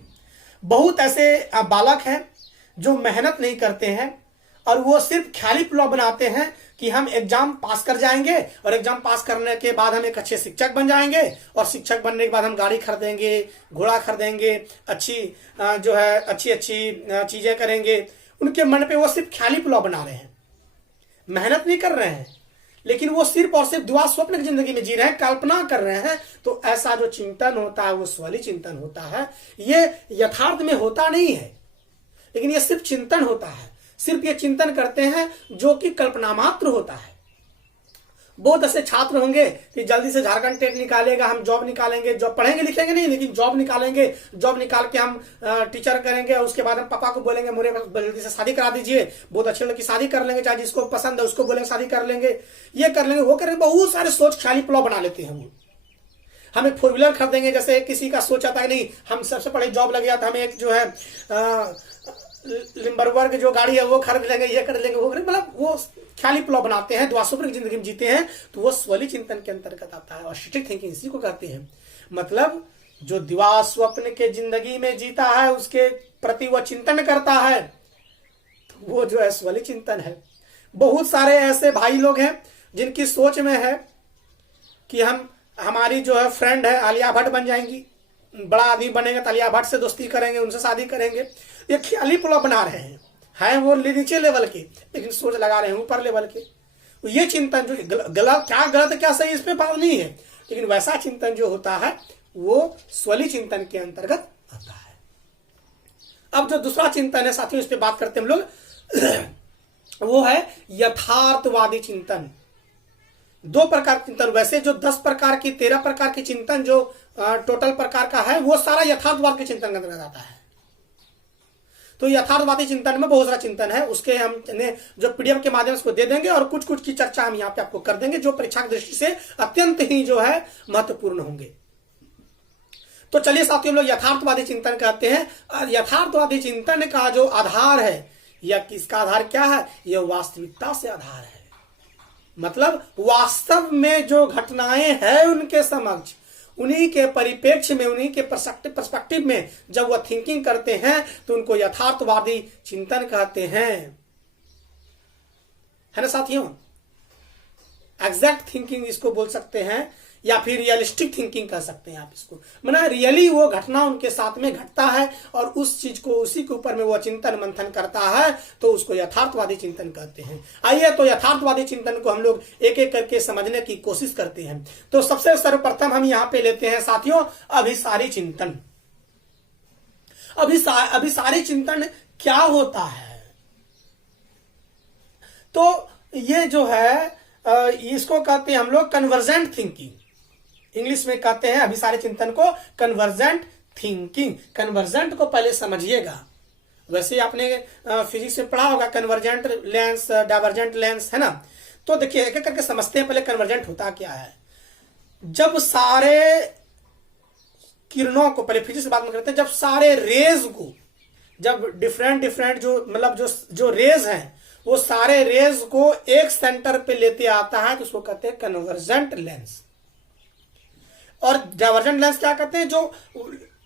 बहुत ऐसे बालक हैं जो मेहनत नहीं करते हैं और वो सिर्फ ख्याली पुलाव बनाते हैं कि हम एग्जाम पास कर जाएंगे और एग्जाम पास करने के बाद हम एक अच्छे शिक्षक बन जाएंगे और शिक्षक बनने के बाद हम गाड़ी खरीदेंगे, घोड़ा खरीदेंगे, अच्छी जो है अच्छी अच्छी चीजें करेंगे। उनके मन पे वो सिर्फ ख्याली पुलाव बना रहे हैं, मेहनत नहीं कर रहे हैं, लेकिन वो सिर्फ और सिर्फ दुआ स्वप्न की जिंदगी में जी रहे हैं, कल्पना कर रहे हैं। तो ऐसा जो चिंतन होता है वो स्वली चिंतन होता है। ये यथार्थ में होता नहीं है, लेकिन ये सिर्फ चिंतन होता है। सिर्फ ये चिंतन करते हैं जो कि कल्पना मात्र होता है। बहुत ऐसे छात्र होंगे कि जल्दी से झारखंड टेट निकालेगा, हम जॉब निकालेंगे, जॉब पढ़ेंगे लिखेंगे नहीं, लेकिन जॉब निकालेंगे, जॉब निकाल के हम टीचर करेंगे और उसके बाद हम पापा को बोलेंगे मुझे जल्दी से शादी करा दीजिए, बहुत अच्छे लड़की शादी कर लेंगे, चाहे जिसको पसंद है उसको बोलेंगे शादी कर लेंगे, ये कर लेंगे, वो करेंगे। बहुत सारे सोच ख्याली पुलाव बना लेते हैं वो। हम एक 4 व्हीलर खरीदेंगे, जैसे किसी का सोच आता है नहीं हम सबसे पहले जॉब लग गया तो हमें एक जो है लिम्बरवर्ग जो गाड़ी है वो खरीद लेंगे, ये कर लेंगे, वो करेंगे। मतलब वो ख्याली पुलाव बनाते हैं, द्वास्वप्न की जिंदगी में जीते हैं। तो वो स्वली चिंतन के अंतर्गत आता है और स्ट्रेटेजिक थिंकिंग इसी को कहते हैं। मतलब जो दिवा स्वप्न के जिंदगी में जीता है उसके प्रति वो चिंतन करता है, तो वो जो है स्वली चिंतन है। बहुत सारे ऐसे भाई लोग हैं जिनकी सोच में है कि हमारी जो है फ्रेंड है आलिया भट्ट बन जाएंगी, बड़ा आदमी बनेंगे तो आलिया भट्ट से दोस्ती करेंगे, उनसे शादी करेंगे। ये ख्याली पुलाव बना रहे हैं वो नीचे लेवल के, लेकिन सोच लगा रहे हैं ऊपर लेवल के। तो ये चिंतन जो गलत क्या सही इस पे बात नहीं है, लेकिन वैसा चिंतन जो होता है वो स्वली चिंतन के अंतर्गत आता है। अब जो दूसरा चिंतन है साथियों, इस पे बात करते हैं हम लोग, वो है यथार्थवादी चिंतन। 2 प्रकार के चिंतन, वैसे जो 10 प्रकार की 13 प्रकार की चिंतन जो टोटल प्रकार का है वो सारा यथार्थवाद के चिंतन के अंतर्गत आता है। तो यथार्थवादी चिंतन में बहुत सारा चिंतन है, उसके हम जो पीडीएफ के माध्यम से उसको दे देंगे और कुछ कुछ की चर्चा हम यहाँ पे आपको कर देंगे जो परीक्षा की दृष्टि से अत्यंत ही जो है महत्वपूर्ण होंगे। तो चलिए साथियों, हम लोग यथार्थवादी चिंतन कहते हैं। और यथार्थवादी चिंतन का जो आधार है या किसका आधार क्या है, यह वास्तविकता से आधार है। मतलब वास्तव में जो घटनाएं हैं उनके समक्ष, उन्हीं के परिप्रेक्ष्य में, उन्हीं के पर्सपेक्टिव में जब वह थिंकिंग करते हैं तो उनको यथार्थवादी चिंतन कहते हैं, है ना साथियों। एग्जैक्ट थिंकिंग इसको बोल सकते हैं या फिर रियलिस्टिक थिंकिंग कह सकते हैं आप इसको। मतलब रियली वो घटना उनके साथ में घटता है और उस चीज को उसी के ऊपर में वो चिंतन मंथन करता है, तो उसको यथार्थवादी चिंतन कहते हैं। आइए तो यथार्थवादी चिंतन को हम लोग एक एक करके समझने की कोशिश करते हैं। तो सबसे सर्वप्रथम हम यहाँ पे लेते हैं साथियों अभिसारी चिंतन। अभिसारी चिंतन क्या होता है? तो ये जो है इसको कहते हैं हम लोग कन्वर्जेंट थिंकिंग, इंग्लिश में कहते हैं अभिसारी चिंतन को कन्वर्जेंट थिंकिंग। कन्वर्जेंट को पहले समझिएगा, वैसे आपने फिजिक्स में पढ़ा होगा कन्वर्जेंट लेंस, डाइवर्जेंट लेंस, है ना। तो देखिए एक एक करके समझते हैं पहले कन्वर्जेंट होता क्या है। जब सारे किरणों को, पहले फिजिक्स से बात करते हैं, जब सारे रेज को, जब डिफरेंट जो मतलब जो रेज हैं वो सारे रेज को एक सेंटर पे लेते आता है तो उसको कहते हैं कन्वर्जेंट लेंस। और डाइवर्जेंट लेंस क्या कहते हैं,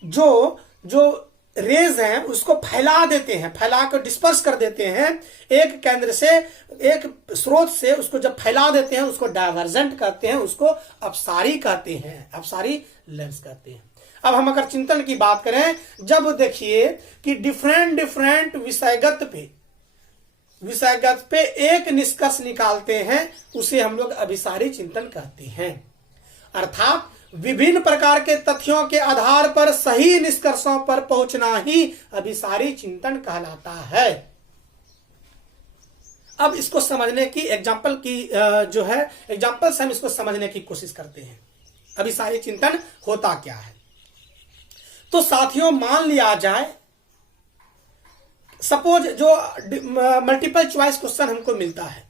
जो रेज हैं उसको फैला देते हैं, फैला कर डिस्पर्स कर देते हैं एक केंद्र से, एक स्रोत से उसको जब फैला देते हैं उसको डाइवर्जेंट कहते हैं, उसको अपसारी कहते हैं, अपसारी लेंस कहते हैं। अब हम अगर चिंतन की बात करें, जब देखिए कि डिफरेंट विषयगत पे एक निष्कर्ष निकालते हैं उसे हम लोग अभिसारी चिंतन कहते हैं। अर्थात विभिन्न प्रकार के तथ्यों के आधार पर सही निष्कर्षों पर पहुंचना ही अभिसारी चिंतन कहलाता है। अब इसको समझने की एग्जाम्पल की जो है एग्जाम्पल से हम इसको समझने की कोशिश करते हैं अभिसारी चिंतन होता क्या है। तो साथियों मान लिया जाए, सपोज जो मल्टीपल चॉइस क्वेश्चन हमको मिलता है,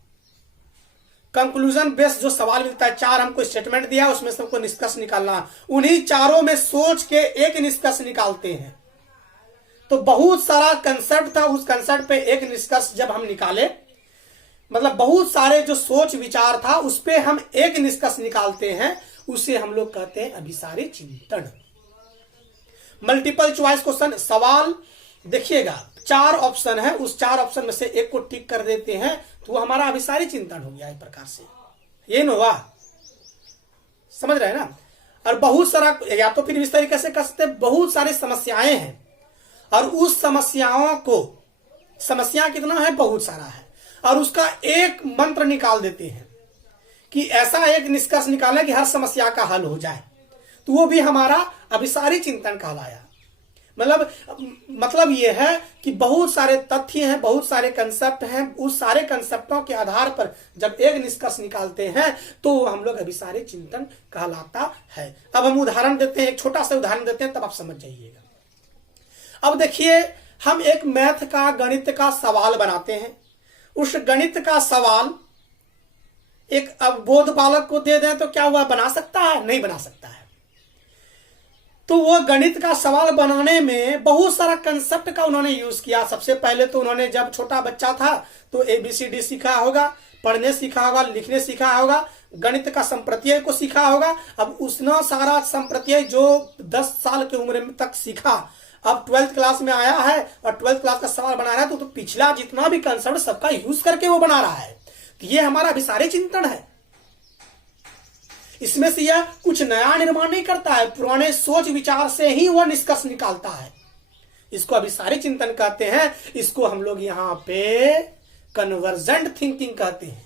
कंक्लूजन बेस्ड जो सवाल मिलता है, 4 हमको स्टेटमेंट दिया उसमें से हमको निष्कर्ष निकालना, उन्हीं चारों में सोच के एक निष्कर्ष निकालते हैं। तो बहुत सारा कंसेप्ट था, उस कंसेप्ट पे एक निष्कर्ष जब हम निकाले, मतलब बहुत सारे जो सोच विचार था उस पे हम एक निष्कर्ष निकालते हैं, उसे हम लोग कहते हैं अभिसारी चिंतन। मल्टीपल चॉइस क्वेश्चन सवाल देखिएगा, 4 ऑप्शन है, उस 4 ऑप्शन में से एक को टिक कर देते हैं तो वो हमारा अभिसारी चिंतन हो गया। इस प्रकार से ये न हुआ, समझ रहे हैं ना। और बहुत सारा, या तो फिर इस तरीके से कर सकते, बहुत सारी समस्याएं हैं और उस समस्याओं को, समस्या कितना है, बहुत सारा है, और उसका एक मंत्र निकाल देते हैं कि ऐसा एक निष्कर्ष निकाले कि हर समस्या का हल हो जाए, तो वो भी हमारा अभिसारी चिंतन कहलाया। मतलब ये है कि बहुत सारे तथ्य हैं, बहुत सारे कंसेप्ट हैं, उस सारे कंसेप्टों के आधार पर जब एक निष्कर्ष निकालते हैं तो हम लोग अभिसारी चिंतन कहलाता है। अब हम उदाहरण देते हैं, एक छोटा सा उदाहरण देते हैं, तब आप समझ जाइएगा। अब देखिए, हम एक मैथ का, गणित का सवाल बनाते हैं। उस गणित का सवाल एक अबोध बालक को दे दें तो क्या हुआ, बना सकता है? नहीं बना सकता है। तो वो गणित का सवाल बनाने में बहुत सारा कंसेप्ट का उन्होंने यूज किया। सबसे पहले तो उन्होंने, जब छोटा बच्चा था तो ABCD सीखा होगा, पढ़ने सीखा होगा, लिखने सीखा होगा, गणित का संप्रत्यय को सीखा होगा। अब उसने सारा संप्रत्यय जो 10 साल की उम्र तक सीखा, अब 12th क्लास में आया है और 12th क्लास का सवाल बना रहा है, तो पिछला जितना भी कंसेप्ट सबका यूज करके वो बना रहा है। तो ये हमारा अभिसारी चिंतन है। इसमें से यह कुछ नया निर्माण नहीं करता है, पुराने सोच विचार से ही वह निष्कर्ष निकालता है। इसको अभिसारी चिंतन कहते हैं। इसको हम लोग यहां पे कन्वर्जेंट थिंकिंग कहते हैं।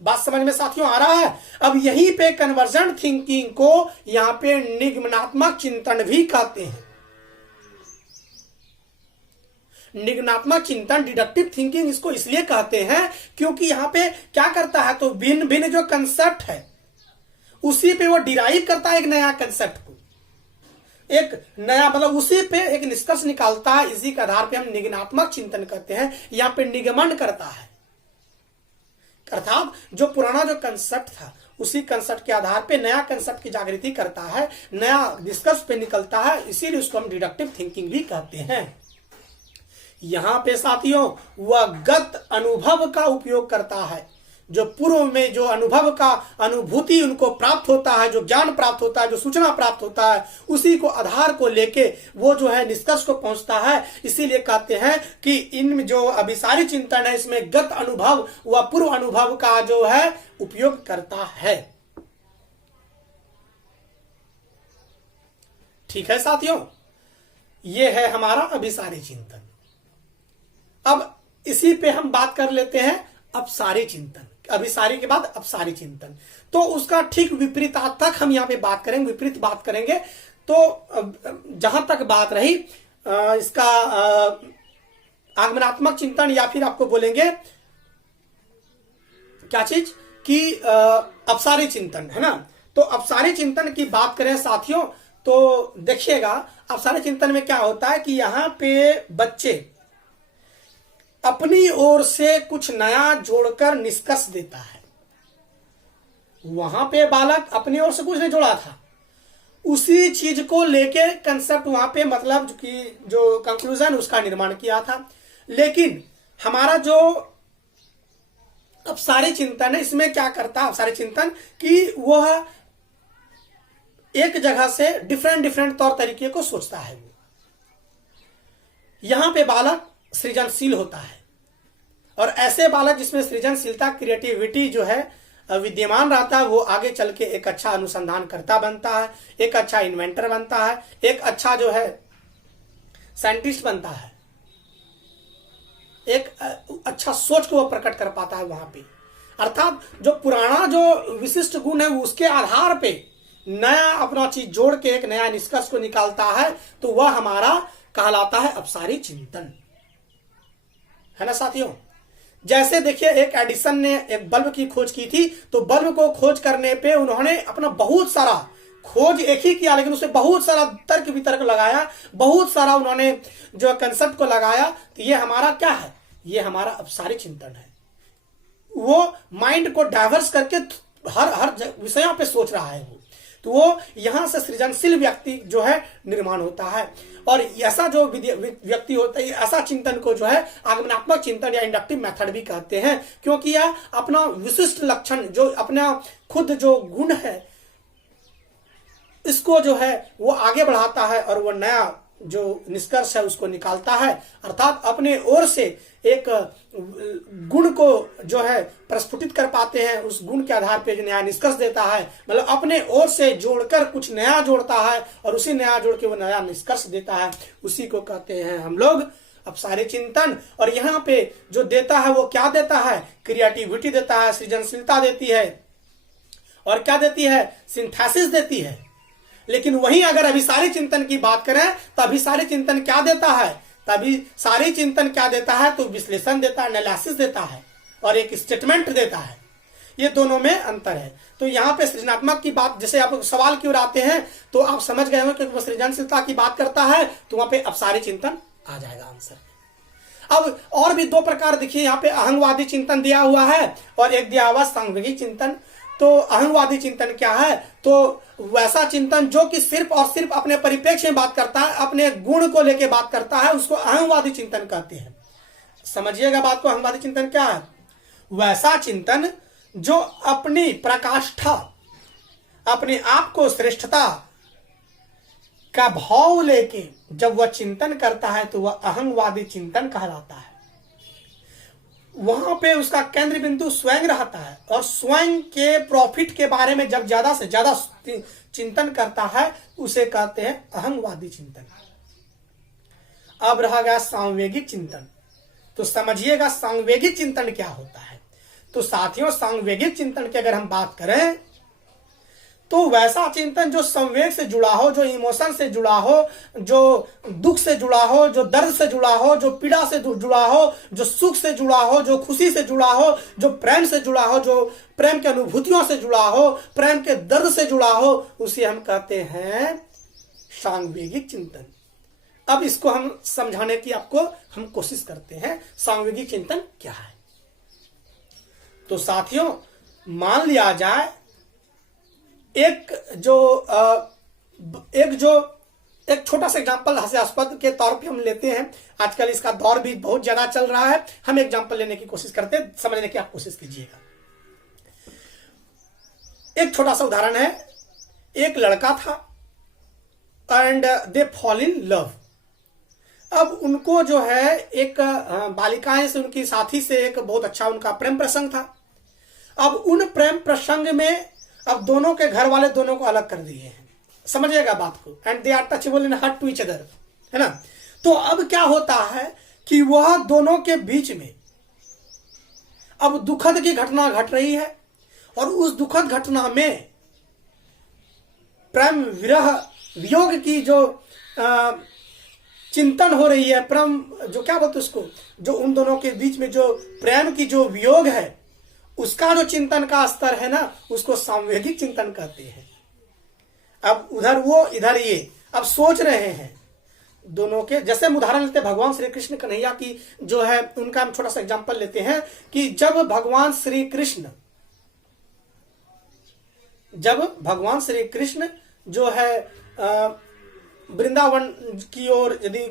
बात समझ में साथियों आ रहा है? अब यहीं पे कन्वर्जेंट थिंकिंग को यहां पे निगमनात्मक चिंतन भी कहते हैं। निगमनात्मक चिंतन, डिडक्टिव थिंकिंग इसको इसलिए कहते हैं क्योंकि यहां पे क्या करता है, तो भिन्न भिन्न जो कंसेप्ट है उसी पे वो डिराइव करता है एक नया कंसेप्ट को, एक नया, मतलब उसी पे एक निष्कर्ष निकालता है। इसी के आधार पे हम निगमनात्मक चिंतन कहते हैं। यहां पे निगमन करता है, अर्थात जो पुराना जो कंसेप्ट था उसी कंसेप्ट के आधार पे नया कंसेप्ट की जागृति करता है, नया निष्कर्ष पे निकलता है, इसीलिए उसको हम डिडक्टिव थिंकिंग भी कहते हैं। यहां पे साथियों वह गत अनुभव का उपयोग करता है। जो पूर्व में जो अनुभव का अनुभूति उनको प्राप्त होता है, जो ज्ञान प्राप्त होता है, जो सूचना प्राप्त होता है, उसी को आधार को लेके वो जो है निष्कर्ष को पहुंचता है। इसीलिए कहते हैं कि इन जो अभिसारी चिंतन है इसमें गत अनुभव व पूर्व अनुभव का जो है उपयोग करता है। ठीक है साथियों, ये है हमारा अभिसारी चिंतन। अब इसी पे हम बात कर लेते हैं अपसारी चिंतन। अभिसारी के बाद अपसारी चिंतन, तो उसका ठीक विपरीतार्थक हम यहाँ पे बात करेंगे, विपरीत बात करेंगे। तो जहां तक बात रही इसका आगमनात्मक चिंतन, या फिर आपको बोलेंगे क्या चीज कि अपसारी चिंतन, है ना। तो अपसारी चिंतन की बात करें साथियों, तो देखिएगा अपसारी चिंतन में क्या होता है कि यहाँ पे बच्चे अपनी ओर से कुछ नया जोड़कर निष्कर्ष देता है। वहां पे बालक अपनी ओर से कुछ नहीं जोड़ा था, उसी चीज को लेके कंसेप्ट वहां पे, मतलब कि जो कंक्लूजन उसका निर्माण किया था। लेकिन हमारा जो अपसारी चिंतन है इसमें क्या करता है अपसारी चिंतन कि वह एक जगह से डिफरेंट तौर तरीके को सोचता है। वो यहां पे बालक सृजनशील होता है, और ऐसे बालक जिसमें सृजनशीलता, क्रिएटिविटी जो है विद्यमान रहता है, वो आगे चल के एक अच्छा अनुसंधानकर्ता बनता है, एक अच्छा इन्वेंटर बनता है, एक अच्छा जो है साइंटिस्ट बनता है, एक अच्छा सोच को वो प्रकट कर पाता है वहां पे। अर्थात जो पुराना जो विशिष्ट गुण है उसके आधार पे नया अपना चीज जोड़ के एक नया निष्कर्ष को निकालता है, तो वह हमारा कहलाता है अपसारी चिंतन, है ना साथियों। जैसे देखिए एक एडिसन ने एक बल्ब की खोज की थी, तो बल्ब को खोज करने पे उन्होंने अपना बहुत सारा खोज एक ही किया, लेकिन उससे बहुत सारा तर्क वितर्क लगाया, बहुत सारा उन्होंने जो कंसेप्ट को लगाया। तो ये हमारा क्या है, ये हमारा अपसारी चिंतन है। वो माइंड को डाइवर्स करके हर विषयों पे सोच रहा है वो। तो वो यहाँ से सृजनशील व्यक्ति जो है निर्माण होता है। और ऐसा जो व्यक्ति होता है, ऐसा चिंतन को जो है आगमनात्मक चिंतन या इंडक्टिव मेथड भी कहते हैं, क्योंकि यह अपना विशिष्ट लक्षण जो अपना खुद जो गुण है इसको जो है वो आगे बढ़ाता है और वो नया जो निष्कर्ष है उसको निकालता है, अर्थात अपने ओर से एक गुण को जो है प्रस्फुटित कर पाते हैं, उस गुण के आधार पे जो नया निष्कर्ष देता है, मतलब अपने ओर से जोड़कर कुछ नया जोड़ता है और उसी नया जोड़ के वो नया निष्कर्ष देता है, उसी को कहते हैं हम लोग अपसारी चिंतन। और यहाँ पे जो देता है वो क्या देता है, क्रिएटिविटी देता है, सृजनशीलता देती है, और क्या देती है, सिंथेसिस देती है। लेकिन वहीं अगर अभिसारी चिंतन की बात करें तो अभिसारी चिंतन क्या देता है, तभी सारी चिंतन क्या देता है, तो विश्लेषण देता है, एनालिसिस देता है और एक स्टेटमेंट देता है। ये दोनों में अंतर है। तो यहाँ पे सृजनात्मक की बात, जैसे आप सवाल की ओर आते हैं तो आप समझ गए हो कि वो सृजनशीलता की बात करता है तो वहां पे अपसारी चिंतन आ जाएगा आंसर। अब और भी दो प्रकार देखिए, यहाँ पे अहंगवादी चिंतन दिया हुआ है और एक दिया हुआ सांवेगिक चिंतन। तो अहंगवादी चिंतन क्या है, तो वैसा चिंतन जो कि सिर्फ और सिर्फ अपने परिप्रेक्ष्य में बात करता है, अपने गुण को लेके बात करता है, उसको अहंगवादी चिंतन कहते हैं। समझिएगा बात को, अहंगवादी चिंतन क्या है, वैसा चिंतन जो अपनी प्रकाष्ठा, अपने आप को श्रेष्ठता का भाव लेके जब वह चिंतन करता है तो वह अहंगवादी चिंतन कहलाता है। वहां पे उसका केंद्र बिंदु स्वयं रहता है और स्वयं के प्रॉफिट के बारे में जब ज्यादा से ज्यादा चिंतन करता है उसे कहते हैं अहंगवादी चिंतन। अब रहा गया सांवेगिक चिंतन। तो समझिएगा सांवेगिक चिंतन क्या होता है। तो साथियों, सांवेगिक चिंतन की अगर हम बात करें तो वैसा चिंतन जो संवेग से जुड़ा हो, जो इमोशन से जुड़ा हो, जो दुख से जुड़ा हो, जो दर्द से जुड़ा हो, जो पीड़ा से जुड़ा हो, जो सुख से जुड़ा हो, जो खुशी से जुड़ा हो, जो प्रेम से जुड़ा हो, जो प्रेम के अनुभूतियों से जुड़ा हो, प्रेम के दर्द से जुड़ा हो, उसे हम कहते हैं सांवेगिक चिंतन। अब इसको हम समझाने की आपको हम कोशिश करते हैं, सांवेगिक चिंतन क्या है। तो साथियों, मान लिया जाए एक छोटा सा एग्जांपल हास्यास्पद के तौर पे हम लेते हैं। आजकल इसका दौर भी बहुत ज्यादा चल रहा है, हम एग्जांपल लेने की कोशिश करते हैं, समझने की आप कोशिश कीजिएगा। एक छोटा सा उदाहरण है, एक लड़का था and they fall in love. अब उनको जो है एक बालिकाएं से, उनकी साथी से एक बहुत अच्छा उनका प्रेम प्रसंग था। अब उन प्रेम प्रसंग में अब दोनों के घर वाले दोनों को अलग कर दिए हैं, समझिएगा बात को, and they are touchable in heart to each other, है ना। तो अब क्या होता है कि वह दोनों के बीच में अब दुखद की घटना घट रही है और उस दुखद घटना में प्रेम विरह वियोग की जो चिंतन हो रही है, प्रेम जो क्या बोलते उसको, जो उन दोनों के बीच में जो प्रेम की जो वियोग है उसका जो चिंतन का स्तर है ना, उसको सांवेगिक चिंतन कहते हैं। अब उधर वो इधर ये अब सोच रहे हैं दोनों के। जैसे हम उदाहरण लेते हैं भगवान श्री कृष्ण कन्हैया की जो है, उनका हम छोटा सा एग्जांपल लेते हैं कि जब भगवान श्री कृष्ण जो है वृंदावन की ओर यदि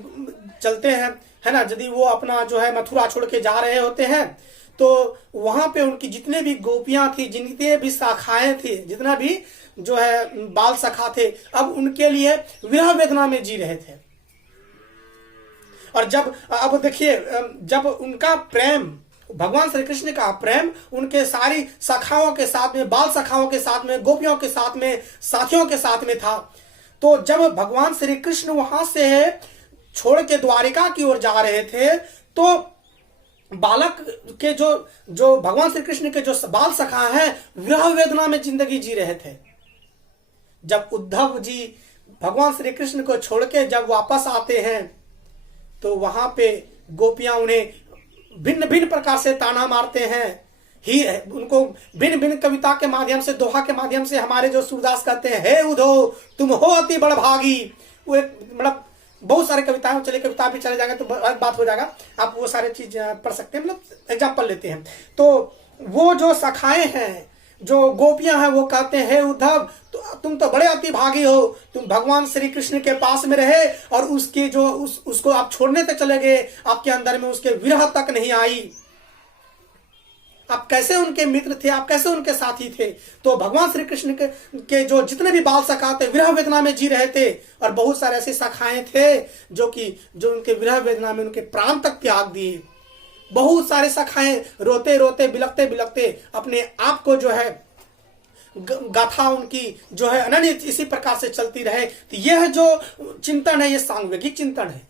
चलते हैं, है ना, यदि वो अपना जो है मथुरा छोड़ के जा रहे होते हैं तो वहां पे उनकी जितने भी गोपियां थी, जितने भी शाखाएं थी, जितना भी जो है बाल सखा थे, अब उनके लिए विरह वेदना में जी रहे थे। और जब अब देखिए, जब उनका प्रेम, भगवान श्री कृष्ण का प्रेम उनके सारी सखाओं के साथ में, बाल सखाओं के साथ में, गोपियों के साथ में, साथियों के साथ में था, तो जब भगवान श्री कृष्ण वहां से छोड़ के द्वारिका की ओर जा रहे थे तो बालक के जो भगवान श्री कृष्ण के जो बाल सखा हैं विरह वेदना में जिंदगी जी रहे थे। जब उद्धव जी भगवान श्री कृष्ण को छोड़ के जब वापस आते हैं तो वहां पे गोपियां उन्हें भिन्न भिन्न प्रकार से ताना मारते हैं। ही उनको भिन्न भिन्न कविता के माध्यम से, दोहा के माध्यम से हमारे जो सूरदास कहते हैं, हे उद्धव तुम हो अति बड़भागी। वो एक मतलब बहुत सारे कविताएं, चलिए कविता भी चले जाएंगे तो अलग बात हो जाएगा, आप वो सारे चीज पढ़ सकते हैं, मतलब एग्जाम्पल लेते हैं। तो वो जो सखाएं हैं, जो गोपियां हैं, वो कहते हैं हे उद्धव तो तुम तो बड़े अतिभागी हो, तुम भगवान श्री कृष्ण के पास में रहे और उसके जो उसको आप छोड़ने तक चले गए, आपके अंदर में उसके विरह तक नहीं आई। आप कैसे उनके मित्र थे, आप कैसे उनके साथी थे। तो भगवान श्री कृष्ण के जो जितने भी बाल सखा थे विरह वेदना में जी रहे थे, और बहुत सारे ऐसे सखाएं थे जो उनके विरह वेदना में उनके प्राण तक त्याग दिए। बहुत सारे सखाएं रोते रोते बिलखते बिलखते अपने आप को जो है गाथा उनकी जो है अनन्य इसी प्रकार से चलती रहे। तो यह जो चिंतन है, यह सांवेगिक चिंतन है।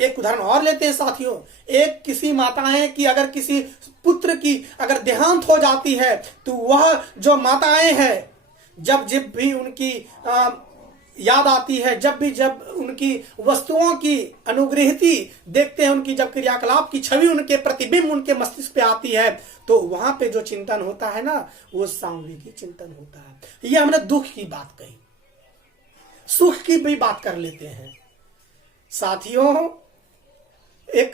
एक उदाहरण और लेते हैं साथियों। एक किसी माताएं की अगर किसी पुत्र की अगर देहांत हो जाती है, तो वह जो माताएं हैं जब भी उनकी याद आती है, जब उनकी वस्तुओं की अनुग्रहिती देखते हैं, उनकी जब क्रियाकलाप की छवि उनके प्रतिबिंब उनके मस्तिष्क पे आती है, तो वहां पे जो चिंतन होता है ना, वो सांवेगिक चिंतन होता है। ये हमने दुख की बात कही, सुख की भी बात कर लेते हैं साथियों। एक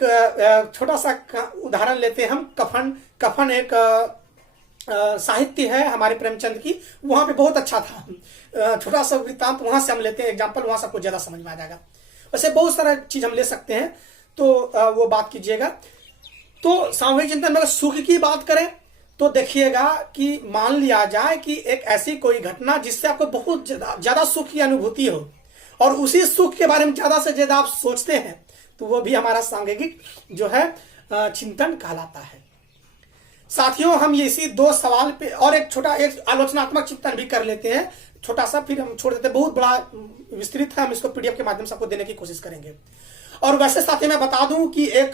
छोटा सा उदाहरण लेते हैं हम। कफन एक साहित्य है हमारे प्रेमचंद की, वहां पे बहुत अच्छा था। छोटा सा वृत्तांत वहां से हम लेते हैं, एग्जाम्पल, वहां सबको ज्यादा समझ में आ जाएगा। वैसे बहुत सारा चीज हम ले सकते हैं, तो वो बात कीजिएगा। तो सामूहिक चिंतन में अगर सुख की बात करें तो देखिएगा कि मान लिया जाए कि एक ऐसी कोई घटना जिससे आपको बहुत ज्यादा सुख की अनुभूति हो, और उसी सुख के बारे में ज्यादा से ज्यादा आप सोचते हैं, तो वो भी हमारा सांवेगिक जो है चिंतन कहलाता है। साथियों, हम इसी दो सवाल पे और एक आलोचनात्मक चिंतन भी कर लेते हैं, छोटा सा, फिर हम छोड़ देते हैं। बहुत बड़ा विस्तृत है, हम इसको पीडीएफ के माध्यम से आपको देने की कोशिश करेंगे। और वैसे साथी मैं बता दूं कि एक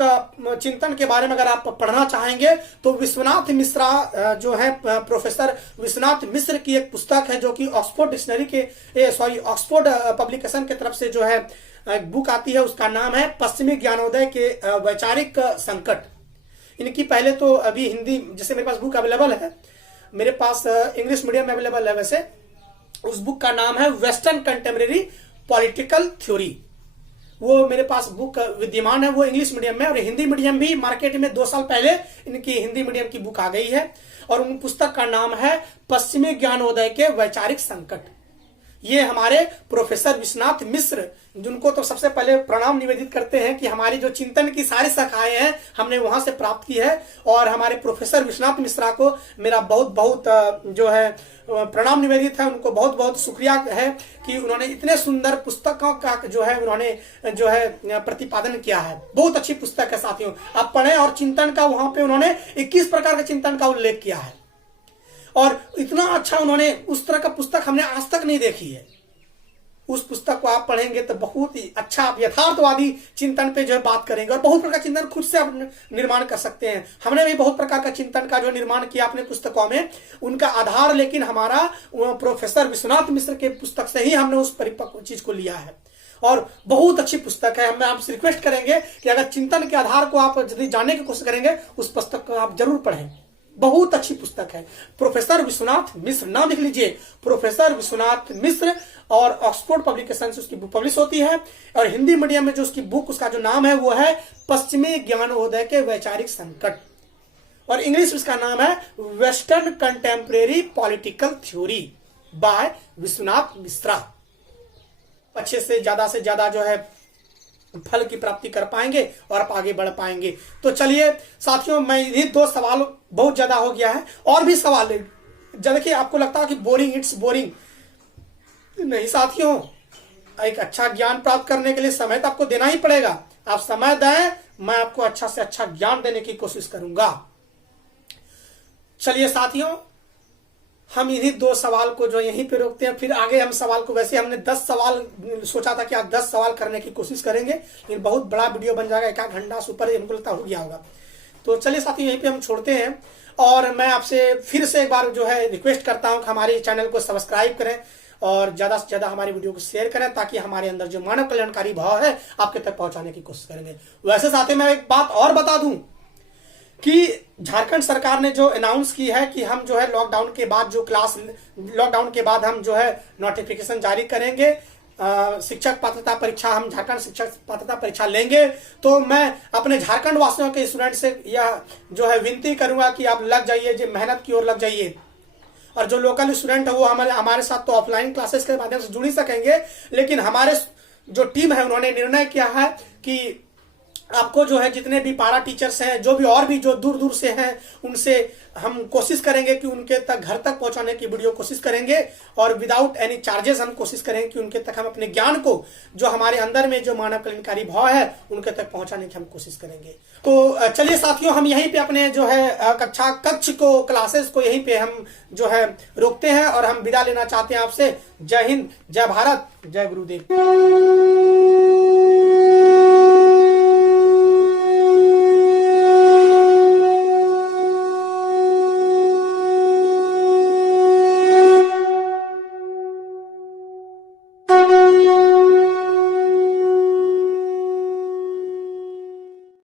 चिंतन के बारे में अगर आप पढ़ना चाहेंगे तो विश्वनाथ मिश्रा जो है, प्रोफेसर विश्वनाथ मिश्र की एक पुस्तक है जो कि ऑक्सफोर्ड डिक्शनरी के ऑक्सफोर्ड पब्लिकेशन की तरफ से जो है बुक आती है। उसका नाम है पश्चिमी ज्ञानोदय के वैचारिक संकट। इनकी पहले तो अभी हिंदी, जैसे मेरे पास बुक अवेलेबल है, मेरे पास इंग्लिश मीडियम में अवेलेबल है। वैसे उस बुक का नाम है वेस्टर्न कंटेम्परेरी पॉलिटिकल थ्योरी। वो मेरे पास बुक विद्यमान है, वो इंग्लिश मीडियम में, और हिंदी मीडियम भी मार्केट में 2 साल पहले इनकी हिंदी मीडियम की बुक आ गई है, और उन पुस्तक का नाम है पश्चिमी ज्ञानोदय के वैचारिक संकट। ये हमारे प्रोफेसर विश्वनाथ मिश्र, जिनको तो सबसे पहले प्रणाम निवेदित करते हैं कि हमारी जो चिंतन की सारी शाखाएं हैं हमने वहां से प्राप्त की है, और हमारे प्रोफेसर विश्वनाथ मिश्रा को मेरा बहुत बहुत जो है प्रणाम निवेदित है। उनको बहुत बहुत शुक्रिया है कि उन्होंने इतने सुंदर पुस्तकों का जो है उन्होंने जो है प्रतिपादन किया है। बहुत अच्छी पुस्तक है साथियों, आप पढ़ें। और चिंतन का वहां पे उन्होंने 21 प्रकार के चिंतन का उल्लेख किया है, और इतना अच्छा उन्होंने, उस तरह का पुस्तक हमने आज तक नहीं देखी है। उस पुस्तक को आप पढ़ेंगे तो बहुत ही अच्छा आप यथार्थवादी चिंतन पे जो है बात करेंगे, और बहुत प्रकार का चिंतन खुद से आप निर्माण कर सकते हैं। हमने भी बहुत प्रकार का चिंतन का जो निर्माण किया अपने पुस्तकों में, उनका आधार लेकिन हमारा प्रोफेसर विश्वनाथ मिश्र के पुस्तक से ही हमने उस परिपक्व चीज को लिया है, और बहुत अच्छी पुस्तक है। हम आपसे रिक्वेस्ट करेंगे कि अगर चिंतन के आधार को आप यदि जानने की कोशिश करेंगे, उस पुस्तक को आप जरूर पढ़ें। बहुत अच्छी पुस्तक है, प्रोफेसर विश्वनाथ मिश्र, नाम लिख लीजिए, प्रोफेसर विश्वनाथ मिश्र, और ऑक्सफोर्ड पब्लिकेशन से उसकी बुक पब्लिश होती है। और हिंदी मीडियम में जो उसकी बुक, उसका जो नाम है वो है पश्चिमी ज्ञानोदय के वैचारिक संकट, और इंग्लिश उसका नाम है western contemporary political theory by Vishwanath Mishra. अच्छे से ज्यादा जो है फल की प्राप्ति कर पाएंगे और आप आगे बढ़ पाएंगे। तो चलिए साथियों, मैं ये 2 सवाल बहुत ज्यादा हो गया है, और भी सवाल है। देखिए, आपको लगता है कि बोरिंग, इट्स बोरिंग, नहीं साथियों, एक अच्छा ज्ञान प्राप्त करने के लिए समय तो आपको देना ही पड़ेगा। आप समय दें, मैं आपको अच्छा से अच्छा ज्ञान देने की कोशिश करूंगा। चलिए साथियों, हम इन्हीं 2 सवाल को जो यहीं पे रोकते हैं, फिर आगे हम सवाल को, वैसे हमने 10 सवाल सोचा था कि आप 10 सवाल करने की कोशिश करेंगे, लेकिन बहुत बड़ा वीडियो बन जाएगा, 1 घंटा सुपर हमको लगता हो गया होगा। तो चलिए साथियों, यहीं पे हम छोड़ते हैं, और मैं आपसे फिर से एक बार जो है रिक्वेस्ट करता हूं कि हमारे चैनल को सब्सक्राइब करें और ज्यादा से ज्यादा हमारी वीडियो को शेयर करें, ताकि हमारे अंदर जो मानव कल्याणकारी भाव है आपके तक पहुंचाने की कोशिश करेंगे। वैसे साथियों, मैं एक बात और बता दूं कि झारखंड सरकार ने जो अनाउंस की है कि हम जो है लॉकडाउन के बाद हम जो है नोटिफिकेशन जारी करेंगे, शिक्षक पात्रता परीक्षा, हम झारखंड शिक्षक पात्रता परीक्षा लेंगे। तो मैं अपने झारखंड वासियों के स्टूडेंट से यह जो है विनती करूंगा कि आप लग जाइए, जो मेहनत की ओर लग जाइए, और जो लोकल स्टूडेंट है वो हमारे साथ तो ऑफलाइन क्लासेस के माध्यम से जुड़ ही सकेंगे, लेकिन हमारे जो टीम है उन्होंने निर्णय किया है कि आपको जो है जितने भी पारा टीचर्स हैं, जो भी और भी जो दूर दूर से हैं, उनसे हम कोशिश करेंगे कि उनके तक घर तक पहुंचाने की वीडियो कोशिश करेंगे, और विदाउट एनी चार्जेस हम कोशिश करेंगे कि उनके तक हम अपने ज्ञान को, जो हमारे अंदर में जो मानव कल्याणकारी भाव है, उनके तक पहुंचाने की हम कोशिश करेंगे। तो चलिए साथियों, हम यहीं पे अपने जो है कक्ष को, क्लासेस को यहीं पे हम जो है रोकते हैं और हम विदा लेना चाहते हैं आपसे। जय हिंद, जय भारत, जय गुरुदेव।